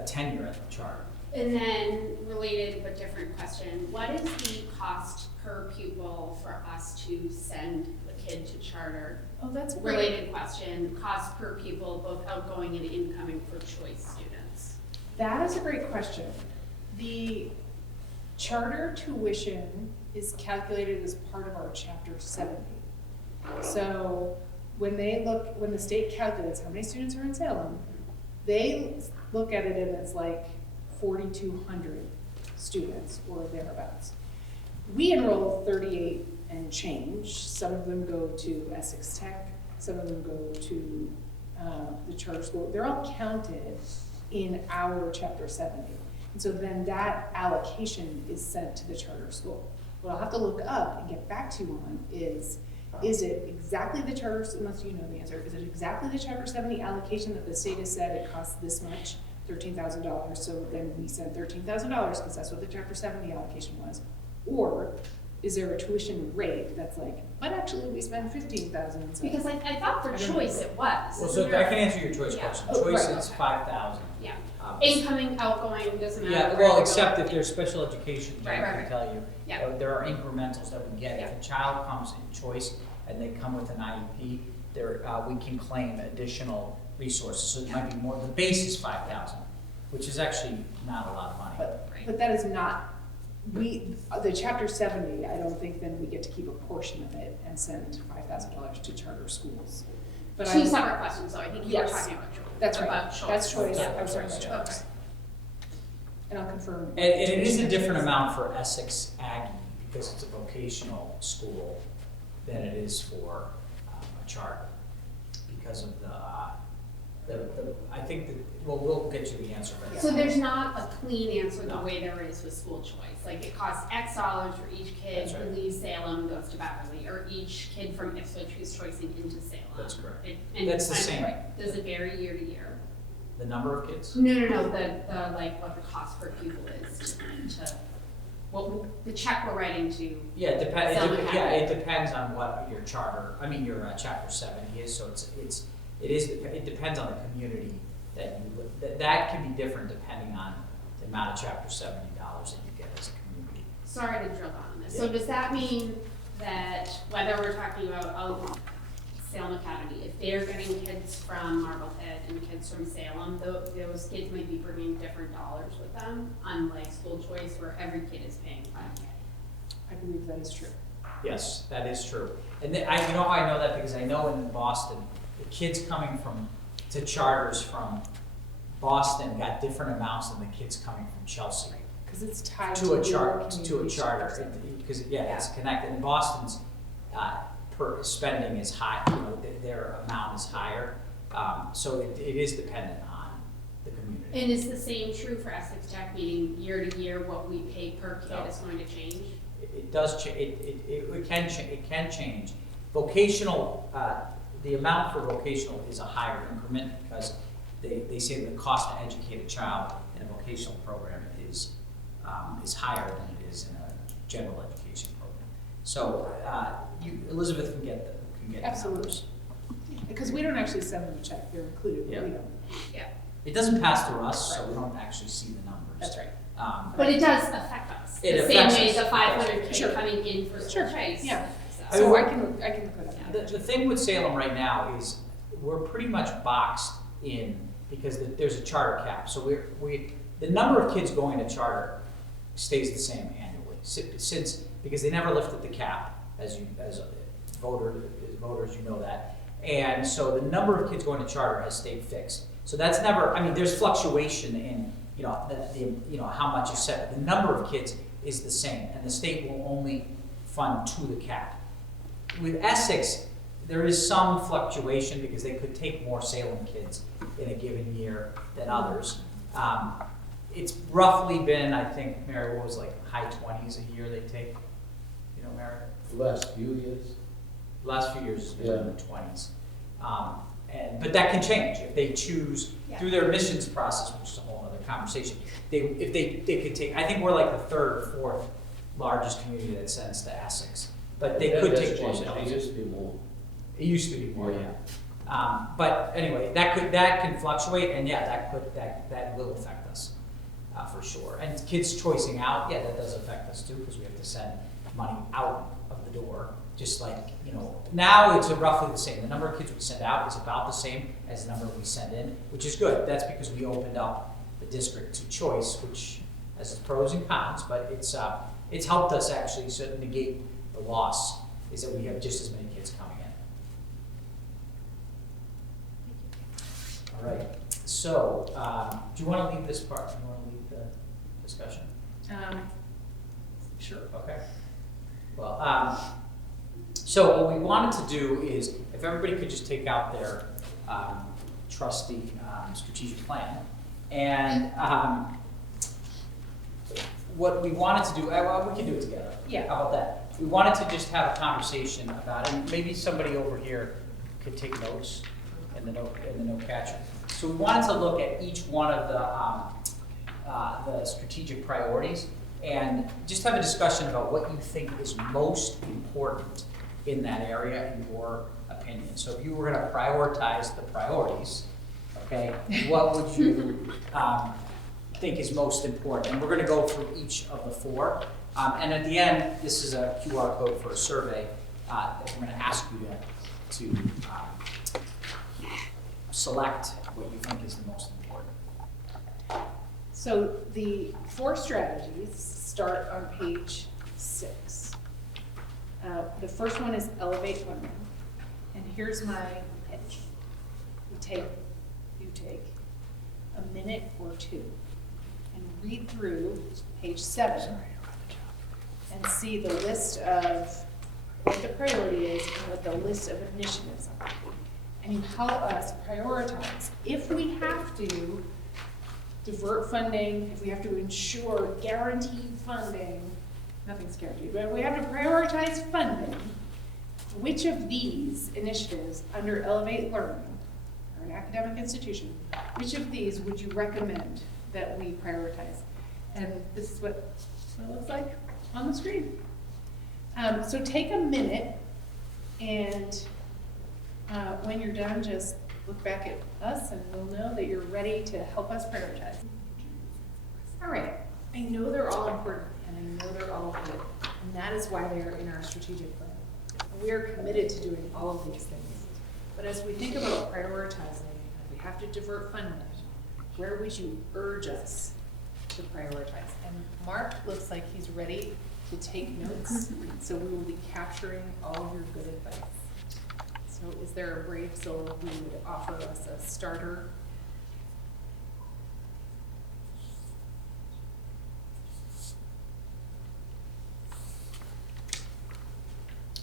tenure at the charter. And then, related but different question, what is the cost per pupil for us to send a kid to charter? Oh, that's a great. Related question, cost per pupil, both outgoing and incoming for choice students. That is a great question. The charter tuition is calculated as part of our chapter 70. So when the state calculates how many students are in Salem, they look at it and it's like 4,200 students or thereabouts. We enroll 38 and change. Some of them go to Essex Tech, some of them go to the charter school. They're all counted in our chapter 70. And so then that allocation is sent to the charter school. What I'll have to look up and get back to you on is it exactly the charter, unless you know the answer, is it exactly the chapter 70 allocation that the state has said it costs this much, $13,000, so then we send $13,000 because that's what the chapter 70 allocation was? Or is there a tuition rate that's like, but actually we spend $15,000? So Because I thought for I don't choice it was. Well, Isn't so there- I can answer your choice Yeah. question. Oh, Choice right, is okay. 5,000. Yeah. Um, Incoming, outgoing, doesn't matter. Yeah, where well, you except go. if there's special education, Right, I right, can right. tell you. Yeah. There are incrementals that we get. Yeah. If a child comes in choice and they come with an IEP, we can claim additional resources. So it might be more, the base is 5,000, which is actually not a lot of money. But that is not, the chapter 70, I don't think then we get to keep a portion of it and send $5,000 to charter schools. But Two separate questions, though. I think you were Yes. talking about choice. That's right. About choice. That's choice. Yeah, I was talking about choice, yeah. choice. And I'll confirm. And it is a different amount for Essex Aggie because it's a vocational school than it is for a charter. Because of I think that, well, we'll get you the answer. But So there's not a clean answer the No. way there is with school choice. Like it costs X dollars for each kid That's who right. leaves Salem and goes to Beverly, or each kid from Ipswich who's choicing into Salem. That's correct. And That's the I'm- same. Does it vary year to year? The number of kids? No, the like what the cost per pupil is to the check we're writing to. Yeah, it depends, Salem yeah, Academy. it depends on what your charter, your chapter 70 is, so it depends on the community that you live, that can be different depending on the amount of chapter 70 dollars that you get as a community. Sorry to drill down on this. So Yeah. does that mean that whether we're talking about Salem Academy, if they're getting kids from Marblehead and kids from Salem, those kids might be bringing different dollars with them, unlike school choice where every kid is paying $5K? I believe that is true. Yes, that is true. And you know how I know that? Because I know in Boston, the kids coming to charters from Boston got different amounts than the kids coming from Chelsea. Because it's tied To a your charter, community charter, because, it's connected. And Boston's per spending is high, their amount is higher. So it is dependent on the community. And is the same true for Essex Tech, meaning year to year, what we pay per kid No. is going to change? It does, it can change. Vocational, the amount for vocational is a higher increment because they say the cost to educate a child in a vocational program is higher than it is in a general education program. So, Elizabeth can get the Absolutely. numbers. Because we don't actually send them a check, they're included, but we Yeah. don't. Yeah. It doesn't pass through us, so we don't actually see the numbers. That's right. But it does affect us. It The same affects way us. the 500K Sure. coming in for Sure. school choice. Yeah. I So mean, I can look it up. The thing with Salem right now is we're pretty much boxed in because there's a charter cap. So the number of kids going to charter stays the same annually because they never lifted the cap as voters, you know that. And so the number of kids going to charter has stayed fixed. So that's never, there's fluctuation in, how much is set, but the number of kids is the same, and the state will only fund to the cap. With Essex, there is some fluctuation because they could take more Salem kids in a given year than others. It's roughly been, I think, Mary, what was like high 20s a year they take? You know, Mary? The last few years. The last few years has been Yeah. in the 20s. But that can change if they choose through their admissions process, which is a whole other conversation. If they could take, I think we're like the third or fourth largest community that sends to Essex. But they could take more. It used to be more. It used to be more, yeah. But anyway, that can fluctuate, and that will affect us for sure. And kids choicing out, that does affect us too, because we have to send money out of the door. Just like, now it's roughly the same. The number of kids we send out is about the same as the number we send in, which is good. That's because we opened up the district to choice, which has its pros and cons, but it's helped us actually sort of negate the loss, is that we have just as many kids coming in. All right, so do you want to leave this part? Do you want to leave the discussion? Sure. Okay. Well, so what we wanted to do is, if everybody could just take out their trusty strategic plan, and what we wanted to do, well, we can do it together. Yeah. How about that? We wanted to just have a conversation about it, and maybe somebody over here could take notes in the note catcher. So we wanted to look at each one of the strategic priorities and just have a discussion about what you think is most important in that area, in your opinion. So if you were going to prioritize the priorities, okay, what would you think is most important? And we're going to go through each of the four. And at the end, this is a QR code for a survey that we're going to ask you to select what you think is the most important. So the 4 strategies start on page 6. The first one is elevate learning. And here's my pitch. You take a minute or 2 and read through page 7 and see the list of what the priority is and what the list of initiatives are. And you help us prioritize. If we have to divert funding, if we have to ensure guaranteed funding, nothing's guaranteed, but if we have to prioritize funding, which of these initiatives under Elevate Learning, or an academic institution, which of these would you recommend that we prioritize? And this is what what it looks like on the screen. So take a minute and when you're done, just look back at us and we'll know that you're ready to help us prioritize. All right, I know they're all important and I know they're all good, and that is why they are in our strategic plan. We are committed to doing all of these things. But as we think about prioritizing, we have to divert funding. Where would you urge us to prioritize? And Mark looks like he's ready to take notes, so we will be capturing all of your good advice. So is there a brave soul who would offer us a starter?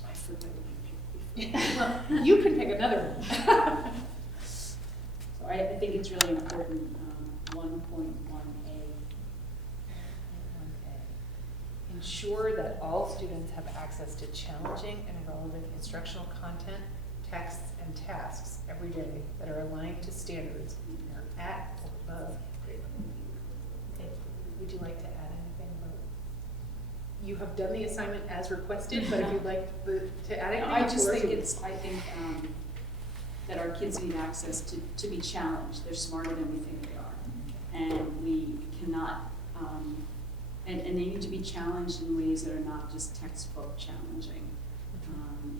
I forget what you You can pick another one. So I think it's really important, 1.1A. Ensure that all students have access to challenging and relevant instructional content, texts, and tasks every day that are aligned to standards and are at or above grade level. Okay. Would you like to add anything about? You have done the assignment as requested, but if you'd like to add anything. I just think that our kids need access to be challenged. They're smarter than we think they are. And we cannot, and they need to be challenged in ways that are not just textbook challenging.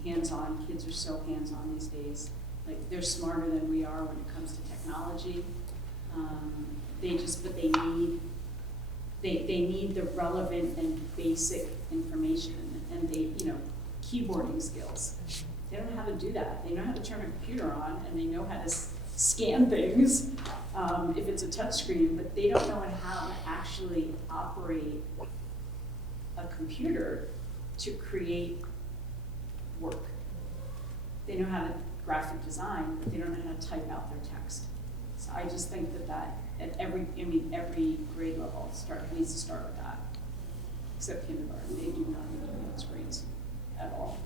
Hands-on, kids are so hands-on these days. Like, they're smarter than we are when it comes to technology. But they need the relevant and basic information and keyboarding skills. They don't know how to do that. They know how to turn a computer on and they know how to scan things if it's a touchscreen, but they don't know how to actually operate a computer to create work. They know how to graphic design, but they don't know how to type out their text. So I just think that at every grade level needs to start with that. Except kindergarten, they do not need to be on screens at all.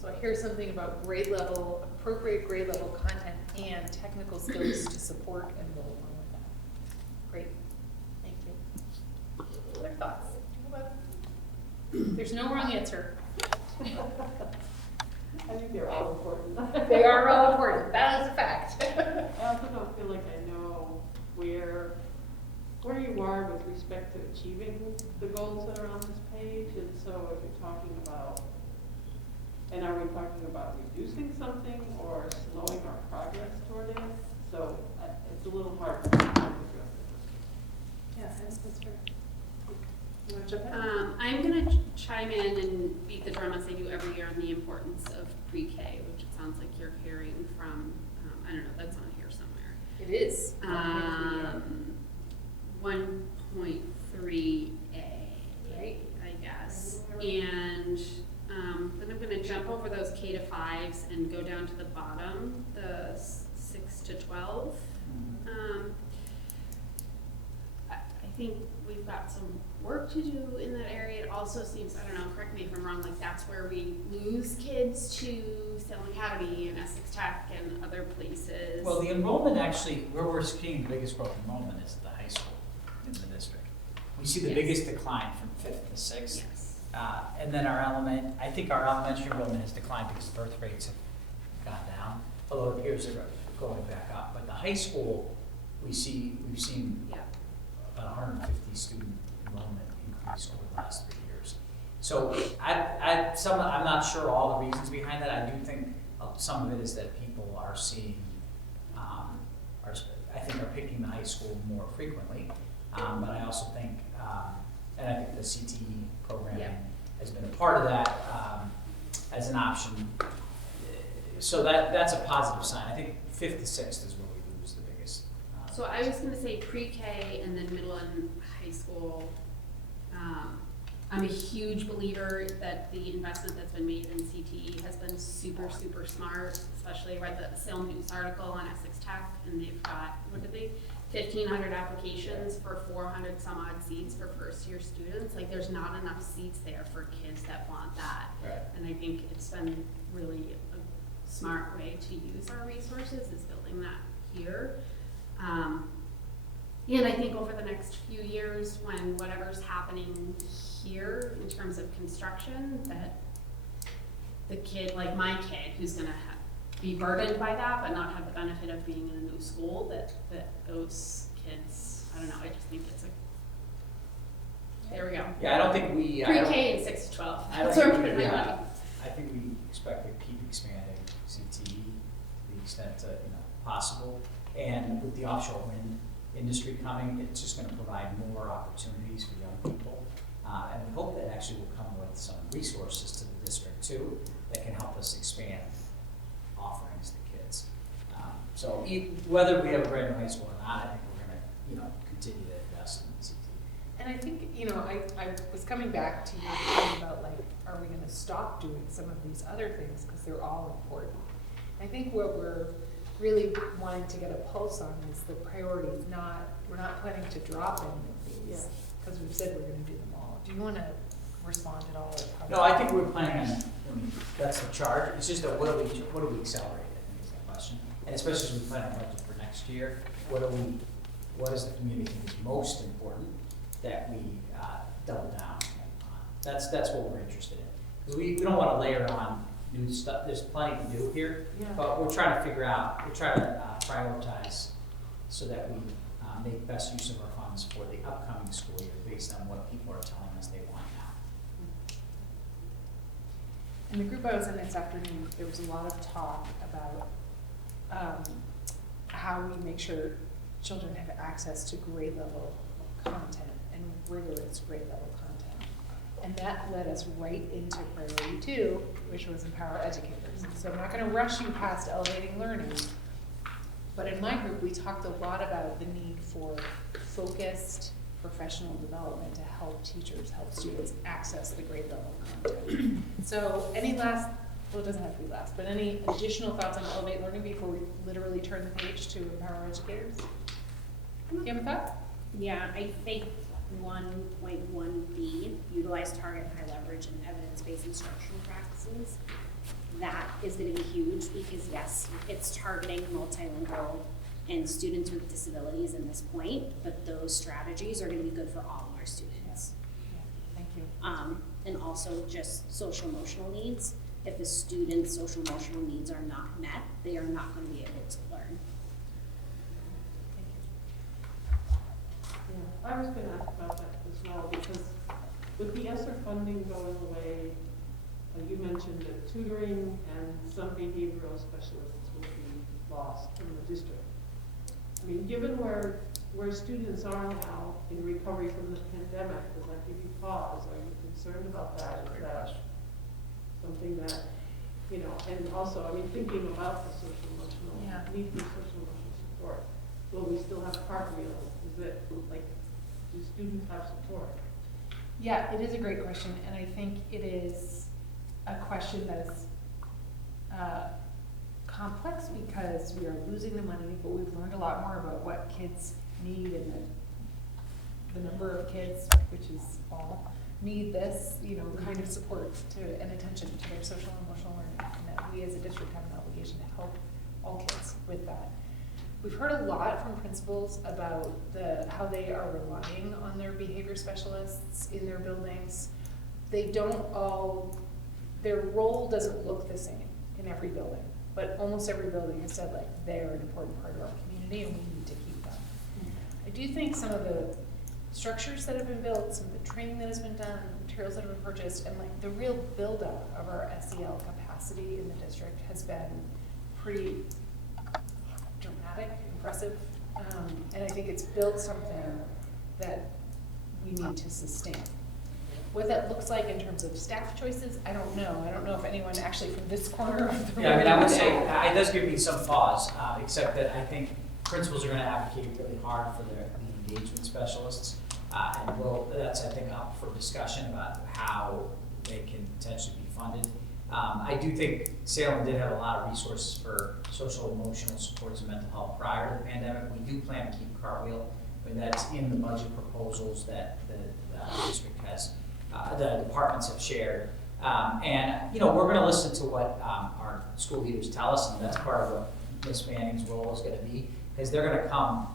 So I hear something about grade level, appropriate grade level content and technical skills to support and go along with that. Great, thank you. Other thoughts? There's no wrong answer. I think they're all important. They are all important, that is a fact. I also don't feel like I know where you are with respect to achieving the goals that are on this page, and so if you're talking about, and are we talking about reducing something or slowing our progress toward it? So it's a little hard to address it. Yeah, that's fair. You want to jump in? I'm gonna chime in and beat the drum as I do every year on the importance of pre-K, which it sounds like you're hearing from, I don't know, that's on here somewhere. It is. 1.3A, Right. I guess. And then I'm gonna jump over those K to 5s and go down to the bottom, the 6 to 12. I think we've got some work to do in that area. It also seems, I don't know, correct me if I'm wrong, like that's where we lose kids to Salem Academy and Essex Tech and other places. Well, the enrollment actually, where we're seeing the biggest growth in enrollment is the high school in the district. We see the Yes. biggest decline from 5th to 6th. Yes. And then I think our elementary enrollment has declined because birth rates have gone down, although it appears they're going back up. But the high school, we've seen Yeah. about 150 student enrollment increase over the last 3 years. So I'm not sure all the reasons behind that. I do think some of it is that people are seeing, are picking the high school more frequently. But I also think, and I think the CTE program has been a part of that as an option. So that's a positive sign. I think 5th to 6th is where we lose the biggest. So I was gonna say pre-K and then middle and high school. I'm a huge believer that the investment that's been made in CTE has been super, super smart, especially I read the Salem News article on Essex Tech, and they've got, 1,500 applications for 400 some odd seats for first year students. Like, there's not enough seats there for kids that want that. Right. And I think it's been really a smart way to use our resources is building that here. And I think over the next few years, when whatever's happening here in terms of construction, that the kid, like my kid, who's gonna be burdened by that, but not have the benefit of being in a new school, that those kids, I don't know, I just think it's there we go. Yeah, I don't think we. I don't- Pre-K and 6 to 12. I don't That's where think I'm we- putting my yeah. money. I think we expect to keep expanding CTE to the extent that, possible. And with the offshore wind industry coming, it's just gonna provide more opportunities for young people. And we hope that actually will come with some resources to the district too, that can help us expand offerings to kids. So whether we have a brand new high school or not, I think we're gonna, continue to invest in CTE. And I think, I was coming back to your point about like, are we gonna stop doing some of these other things, because they're all important. I think what we're really wanting to get a pulse on is the priorities, we're not planning to drop any of these, because we've said we're gonna do them all. Do you wanna respond at all? Or No, I think we're planning on, that's the charge, it's just what do we accelerate, I think is the question. And especially as we plan our budget for next year, what does the community think is most important that we double down on? That's what we're interested in. Because we don't want to layer on new stuff, there's plenty to do here, but we're trying to prioritize so that we make best use of our funds for the upcoming school year based on what people are telling us they want now. In the group I was in this afternoon, there was a lot of talk about how we make sure children have access to grade level content and rigorous grade level content. And that led us right into priority 2, which was empower educators. So I'm not gonna rush you past elevating learning, but in my group, we talked a lot about the need for focused professional development to help teachers, help students access the grade level content. So any last, well, it doesn't have to be last, but any additional thoughts on elevate learning before we literally turn the page to empower educators? Do you have a thought? Yeah, I think 1.1B, utilize target high leverage and evidence-based instructional practices. That is gonna be huge because yes, it's targeting multilingual and students with disabilities in this point, but those strategies are gonna be good for all of our students. Yeah, thank you. And also just social emotional needs. If a student's social emotional needs are not met, they are not gonna be able to learn. Yeah, I was gonna ask about that as well, because with the ESSER funding going away, you mentioned that tutoring and some behavioral specialists will be lost from the district. I mean, given where students are now in recovery from the pandemic, does that give you pause? Are you concerned about that? Is that something that, and also, I mean, thinking about the social emotional, need for social emotional support, will we still have cartwheels? Is it like, do students have support? Yeah, it is a great question, and I think it is a question that is complex because we are losing the money, but we've learned a lot more about what kids need and the number of kids, which is all, need this, kind of support and attention to their social and emotional learning, and that we as a district have an obligation to help all kids with that. We've heard a lot from principals about how they are relying on their behavior specialists in their buildings. Their role doesn't look the same in every building, but almost every building has said they're an important part of our community and we need to keep them. I do think some of the structures that have been built, some of the training that has been done, materials that have been purchased, and the real build up of our SEL capacity in the district has been pretty dramatic, impressive, and I think it's built something that we need to sustain. What that looks like in terms of staff choices, I don't know. I don't know if anyone actually from this corner of the room. Yeah, I would say, it does give me some pause, except that I think principals are gonna advocate really hard for the engagement specialists. And that's, I think, up for discussion about how they can potentially be funded. I do think Salem did have a lot of resources for social emotional supports and mental health prior to the pandemic. We do plan to keep Cartwheel. I mean, that's in the budget proposals that the district has, the departments have shared. And we're gonna listen to what our school leaders tell us, and that's part of what Ms. Manning's role is gonna be, because they're gonna come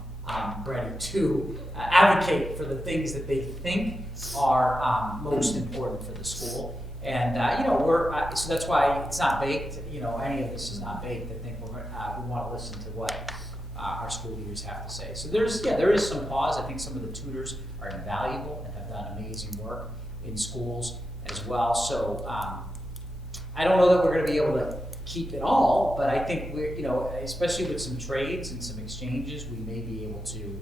ready to advocate for the things that they think are most important for the school. And, so that's why it's not baked, any of this is not baked. I think we want to listen to what our school leaders have to say. So there is some pause. I think some of the tutors are invaluable and have done amazing work in schools as well. So I don't know that we're going to be able to keep it all, but I think we're, especially with some trades and some exchanges, we may be able to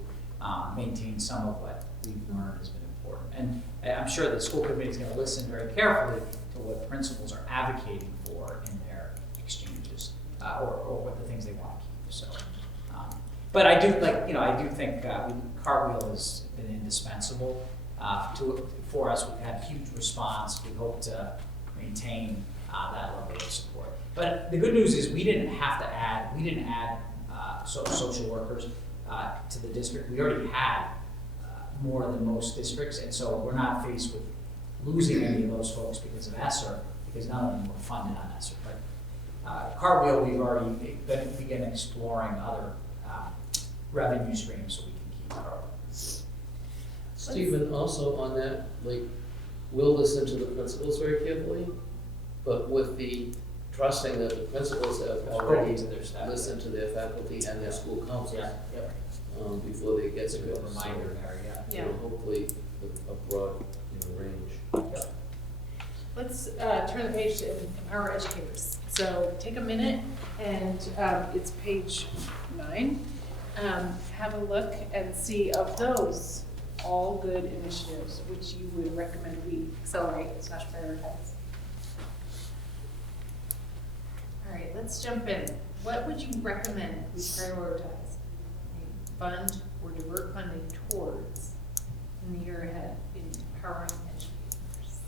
maintain some of what we've learned has been important. And I'm sure the school committee is going to listen very carefully to what principals are advocating for in their exchanges, or what the things they want to keep. So, but I do think Cartwheel has been indispensable for us. We've had huge response. We hope to maintain that level of support. But the good news is we didn't add social workers to the district. We already had more than most districts, and so we're not faced with losing any of those folks because of ESSER, because none of them were funded on ESSER. But Cartwheel, we've already begun exploring other revenue streams so we can keep Cartwheel. Stephen, also on that, we'll listen to the principals very carefully, but with the trusting that the principals have already listened to their faculty and their school councils before they get to go. Reminder there, Yeah. Hopefully a broad range. Let's turn the page to empower educators. So take a minute and it's page 9. Have a look and see of those all good initiatives which you would recommend we accelerate / prioritize. All right, let's jump in. What would you recommend we prioritize, fund, or divert funding towards in the year ahead in empowering educators?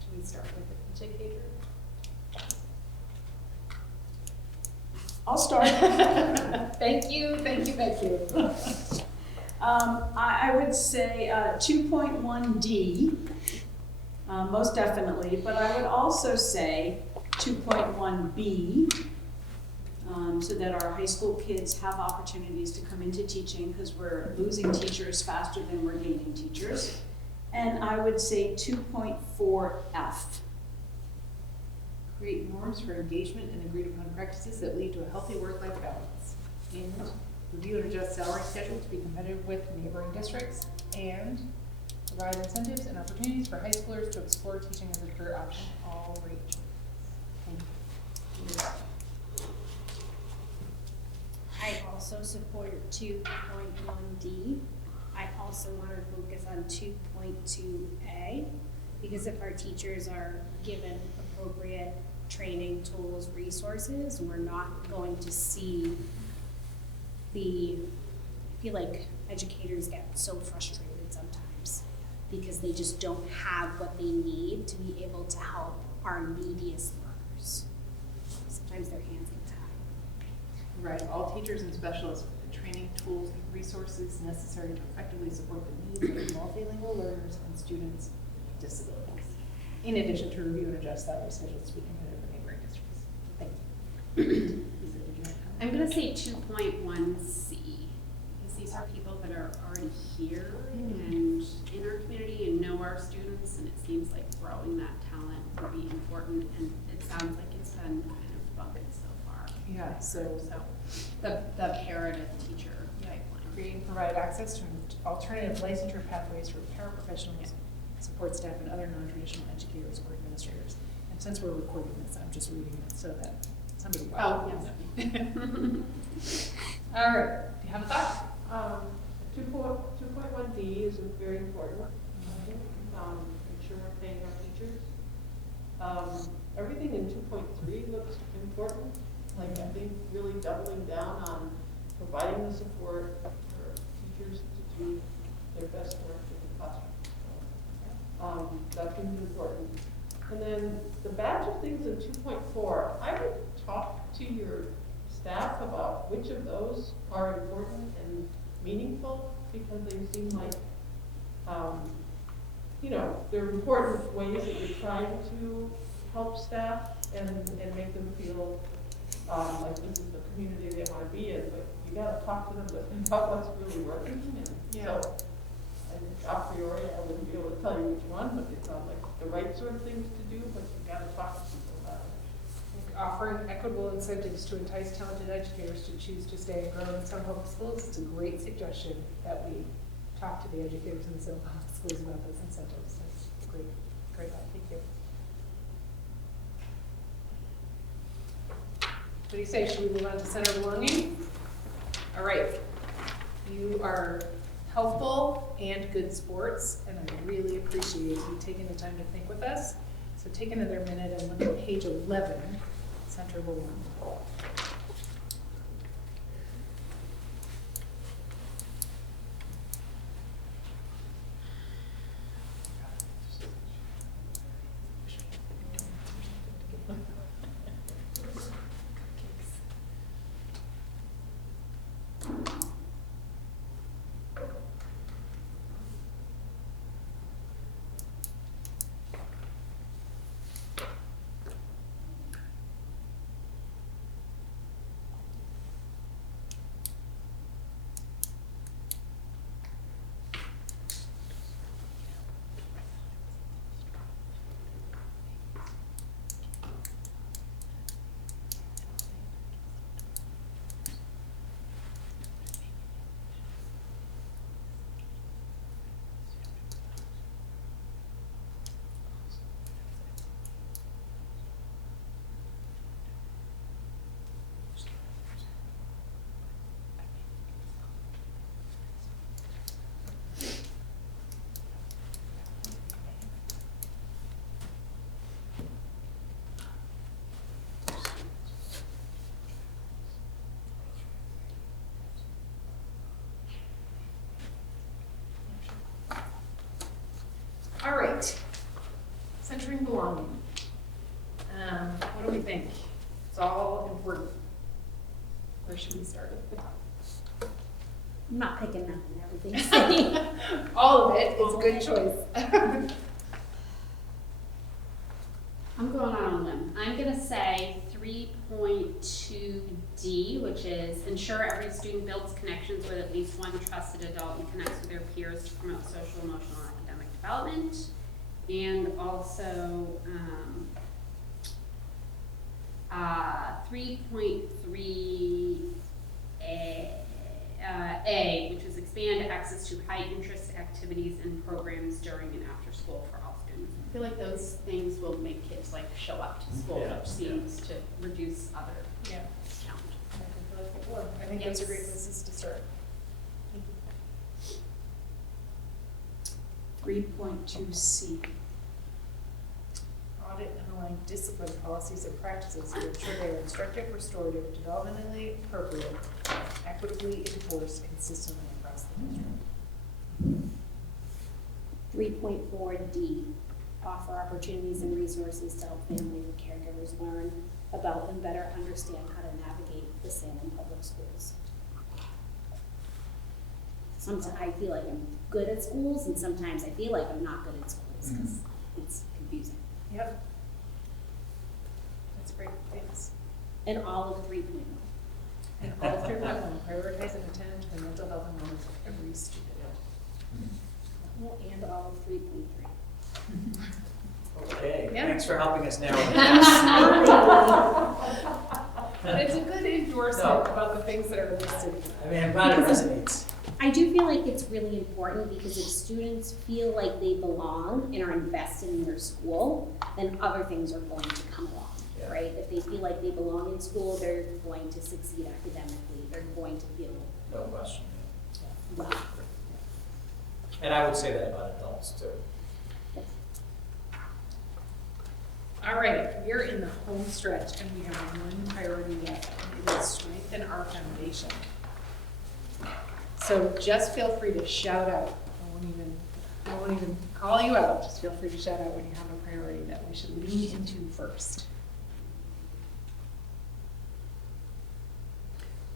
Do we start with the educator? I'll start. Thank you. I would say 2.1D, most definitely, but I would also say 2.1B, so that our high school kids have opportunities to come into teaching, because we're losing teachers faster than we're gaining teachers. And I would say 2.4F. Create norms for engagement and agreed upon practices that lead to a healthy work-life balance. And review and adjust salary schedule to be competitive with neighboring districts. And provide incentives and opportunities for high schoolers to explore teaching as a career option, all rate choices. I also support 2.1D. I also want to focus on 2.2A, because if our teachers are given appropriate training, tools, resources, we're not going to see I feel like educators get so frustrated sometimes because they just don't have what they need to be able to help our neediest learners. Sometimes their hands get tied. Right, all teachers and specialists with the training, tools, and resources necessary to effectively support the needs of multilingual learners and students with disabilities. In addition to review and adjust salary schedules to be competitive with neighboring districts. Thank you. Lisa, did you have a comment? I'm gonna say 2.1C, because these are people that are already here and in our community and know our students, and it seems like growing that talent would be important, and it sounds like it's been kind of bumping so far. Yeah, so The parent and teacher pipeline. create and provide access to alternative licensure pathways for paraprofessionals, support staff, and other non-traditional educators or administrators. And since we're recording this, I'm just reading it so that somebody watches. All right, do you have a thought? 2.1D is very important. Make sure we're paying our teachers. Everything in 2.3 looks important. I think really doubling down on providing the support for teachers to do their best work in the classroom. That's going to be important. And then the batch of things in 2.4, I would talk to your staff about which of those are important and meaningful, because they seem like, they're important ways that you're trying to help staff and make them feel like this is the community they wanna be in, but you gotta talk to them about what's really working, and Yeah. so, I think a priori, I wouldn't be able to tell you which one, but it sounds like the right sort of things to do, but you gotta talk to people about it. Offering equitable incentives to entice talented educators to choose to stay and grow in Salem Public Schools. It's a great suggestion that we talk to the educators in the Salem Public Schools about those incentives. That's great, great, thank you. What do you say, should we move on to center of belonging? All right, you are helpful and good sports, and I really appreciate you taking the time to think with us. So take another minute and look at page 11, center of belonging. All right, centering belonging. What do we think? It's all important. Where should we start? I'm not picking nothing, everything's saying. All of it is a good choice. I'm going on a limb. I'm gonna say 3.2D, which is ensure every student builds connections with at least one trusted adult and connects with their peers to promote social, emotional, and academic development. And also, 3.3A, which is expand access to high interest activities and programs during and after school for all students. I feel like those things will make kids like show up to school, Yeah, which seems to reduce other Yeah, challenges. I think those are great places to start. 3.2C. Audit and align discipline policies and practices to ensure they are instructive, restorative, developmentally appropriate, equitably enforced consistently across the district. 3.4D, offer opportunities and resources to help families and caregivers learn about and better understand how to navigate the Salem Public Schools. Sometimes I feel like I'm good at schools, and sometimes I feel like I'm not good at schools because it's confusing. Yep. That's great, thanks. And all of 3.1. And all 3.1, prioritize and attend to the mental health and wellness of every student. Well, and all of 3.3. Okay, Yeah. thanks for helping us narrow it down. But it's a good endorsement about the things that are listed. I mean, I'm glad it resonates. I do feel like it's really important because if students feel like they belong and are invested in their school, then other things are going to come along, Yeah. right? If they feel like they belong in school, they're going to succeed academically. They're going to feel No question. well. And I would say that about adults too. All right, we're in the home stretch and we have one priority left, and it is strengthen our foundation. So just feel free to shout out. I won't even call you out. Just feel free to shout out when you have a priority that we should lean into first.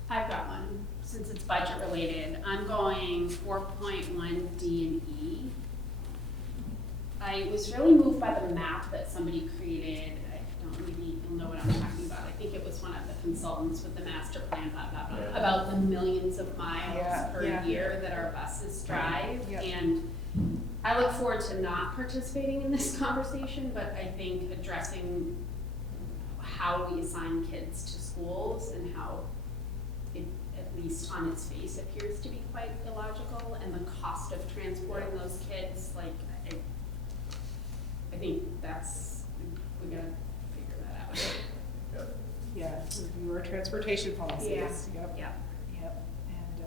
I've got one, since it's budget related. I'm going 4.1 D and E. I was really moved by the map that somebody created. I don't, maybe you'll know what I'm talking about. I think it was one of the consultants with the master plan, blah, blah, blah, about the millions of miles per year that our buses drive. Yeah. And I look forward to not participating in this conversation, but I think addressing how we assign kids to schools and how it, at least on its face, appears to be quite illogical, and the cost of transporting those kids, like, I think that's, we gotta figure that out. Yeah, review our transportation policies. Yep. Yeah. Yep. And,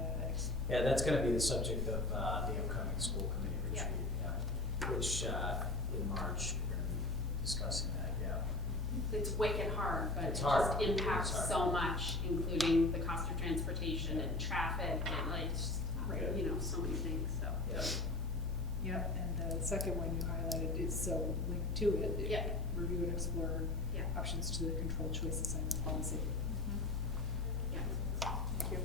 Yeah, that's gonna be the subject of the upcoming school committee retreat, which in March, we're gonna be discussing that, It's wicked hard, but it It's hard. just impacts It's hard. so much, including the cost of transportation and traffic and like, just, you know, so many things, so. Yep, and the second one you highlighted is so linked to it. Yeah. Review and explore Yeah. options to the controlled choice assignment policy. Yeah. Thank you.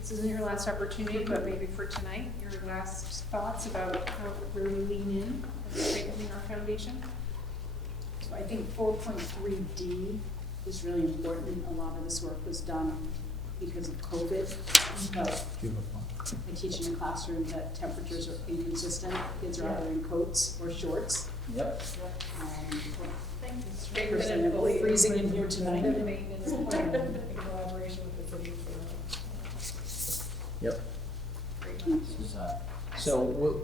This isn't your last opportunity, but maybe for tonight, your last thoughts about how, where we lean in and strengthening our foundation? So I think 4.3D is really important. A lot of this work was done because of COVID. But I teach in a classroom that temperatures are inconsistent. Kids are either in coats or shorts. Yep. Personally, freezing in here tonight. In collaboration with the city. Yep. So, we'll,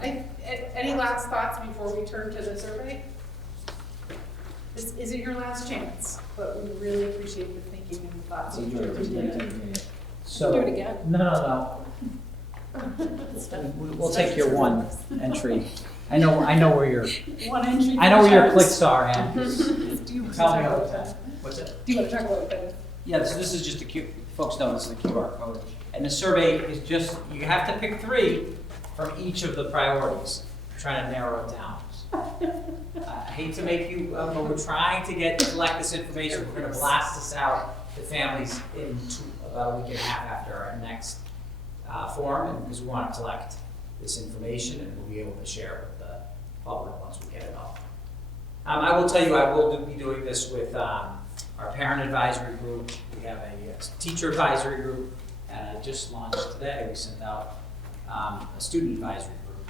Any last thoughts before we turn to the survey? This isn't your last chance, but we really appreciate the thinking and the thoughts. so. Do it again. No. We'll take your one entry. I know where your, One entry. I know where your clicks are, Ann. Do you want to Tell me talk all about the time. that? What's it? Do you want to talk about that? Yeah, so this is just a folks know this is a QR code. And the survey is just, you have to pick 3 from each of the priorities. I'm trying to narrow it down. I hate to make you, but we're trying to collect this information. We're gonna blast this out to families in about a week and a half after our next forum, and because we want to collect this information and we'll be able to share it with the public once we get it all. I will tell you, I will be doing this with our parent advisory group. We have a teacher advisory group, and I just launched today. We sent out a student advisory group,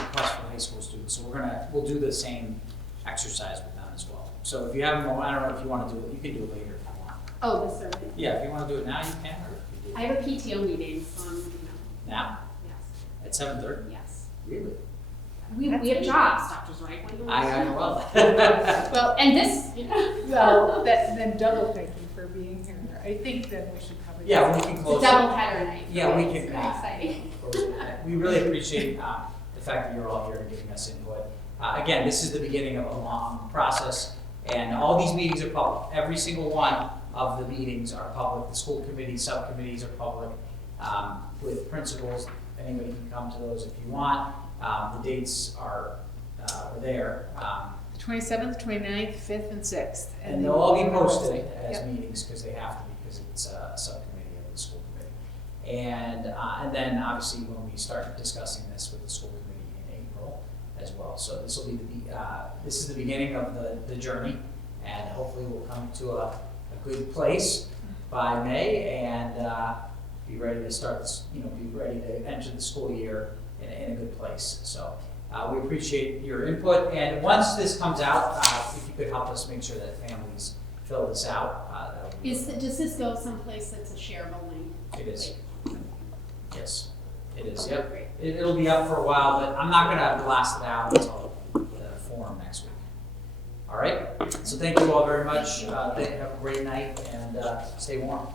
request for high school students. So we'll do the same exercise with them as well. So if you have them, I don't know if you want to do it. You can do it later if you want. Oh, the survey. Yeah, if you want to do it now, you can. Or if you do I have a PTO meeting, so I'm, now yes, at 7:30. yes. Really? We have jobs, Dr. Zrike. What do you want? I know well. Well, and this, Well, then double thank you for being here. I think that we should probably. Yeah, we can it's a close. double header night. Yeah, we It's can. very exciting. We really appreciate the fact that you're all here and giving us input. Again, this is the beginning of a long process, and all these meetings are public. Every single one of the meetings are public. The school committee, subcommittees are public. With principals, anybody can come to those if you want. The dates are there. The 27th, 29th, 5th, and 6th. And they'll all be posted as Yep. meetings because they have to be, because it's a subcommittee of the school committee. And then obviously when we start discussing this with the school committee in April as well. So this will be this is the beginning of the journey, and hopefully we'll come to a good place by May and be ready to start this, be ready to enter the school year in a good place. So we appreciate your input, and once this comes out, if you could help us make sure that families fill this out, that would be Does this go someplace that's a shareable link? It is. Like, Yes, it is, okay, yep. great. It'll be up for a while, but I'm not gonna blast it out until the forum next week. All right, so thank you all very much. Have a great night and stay warm.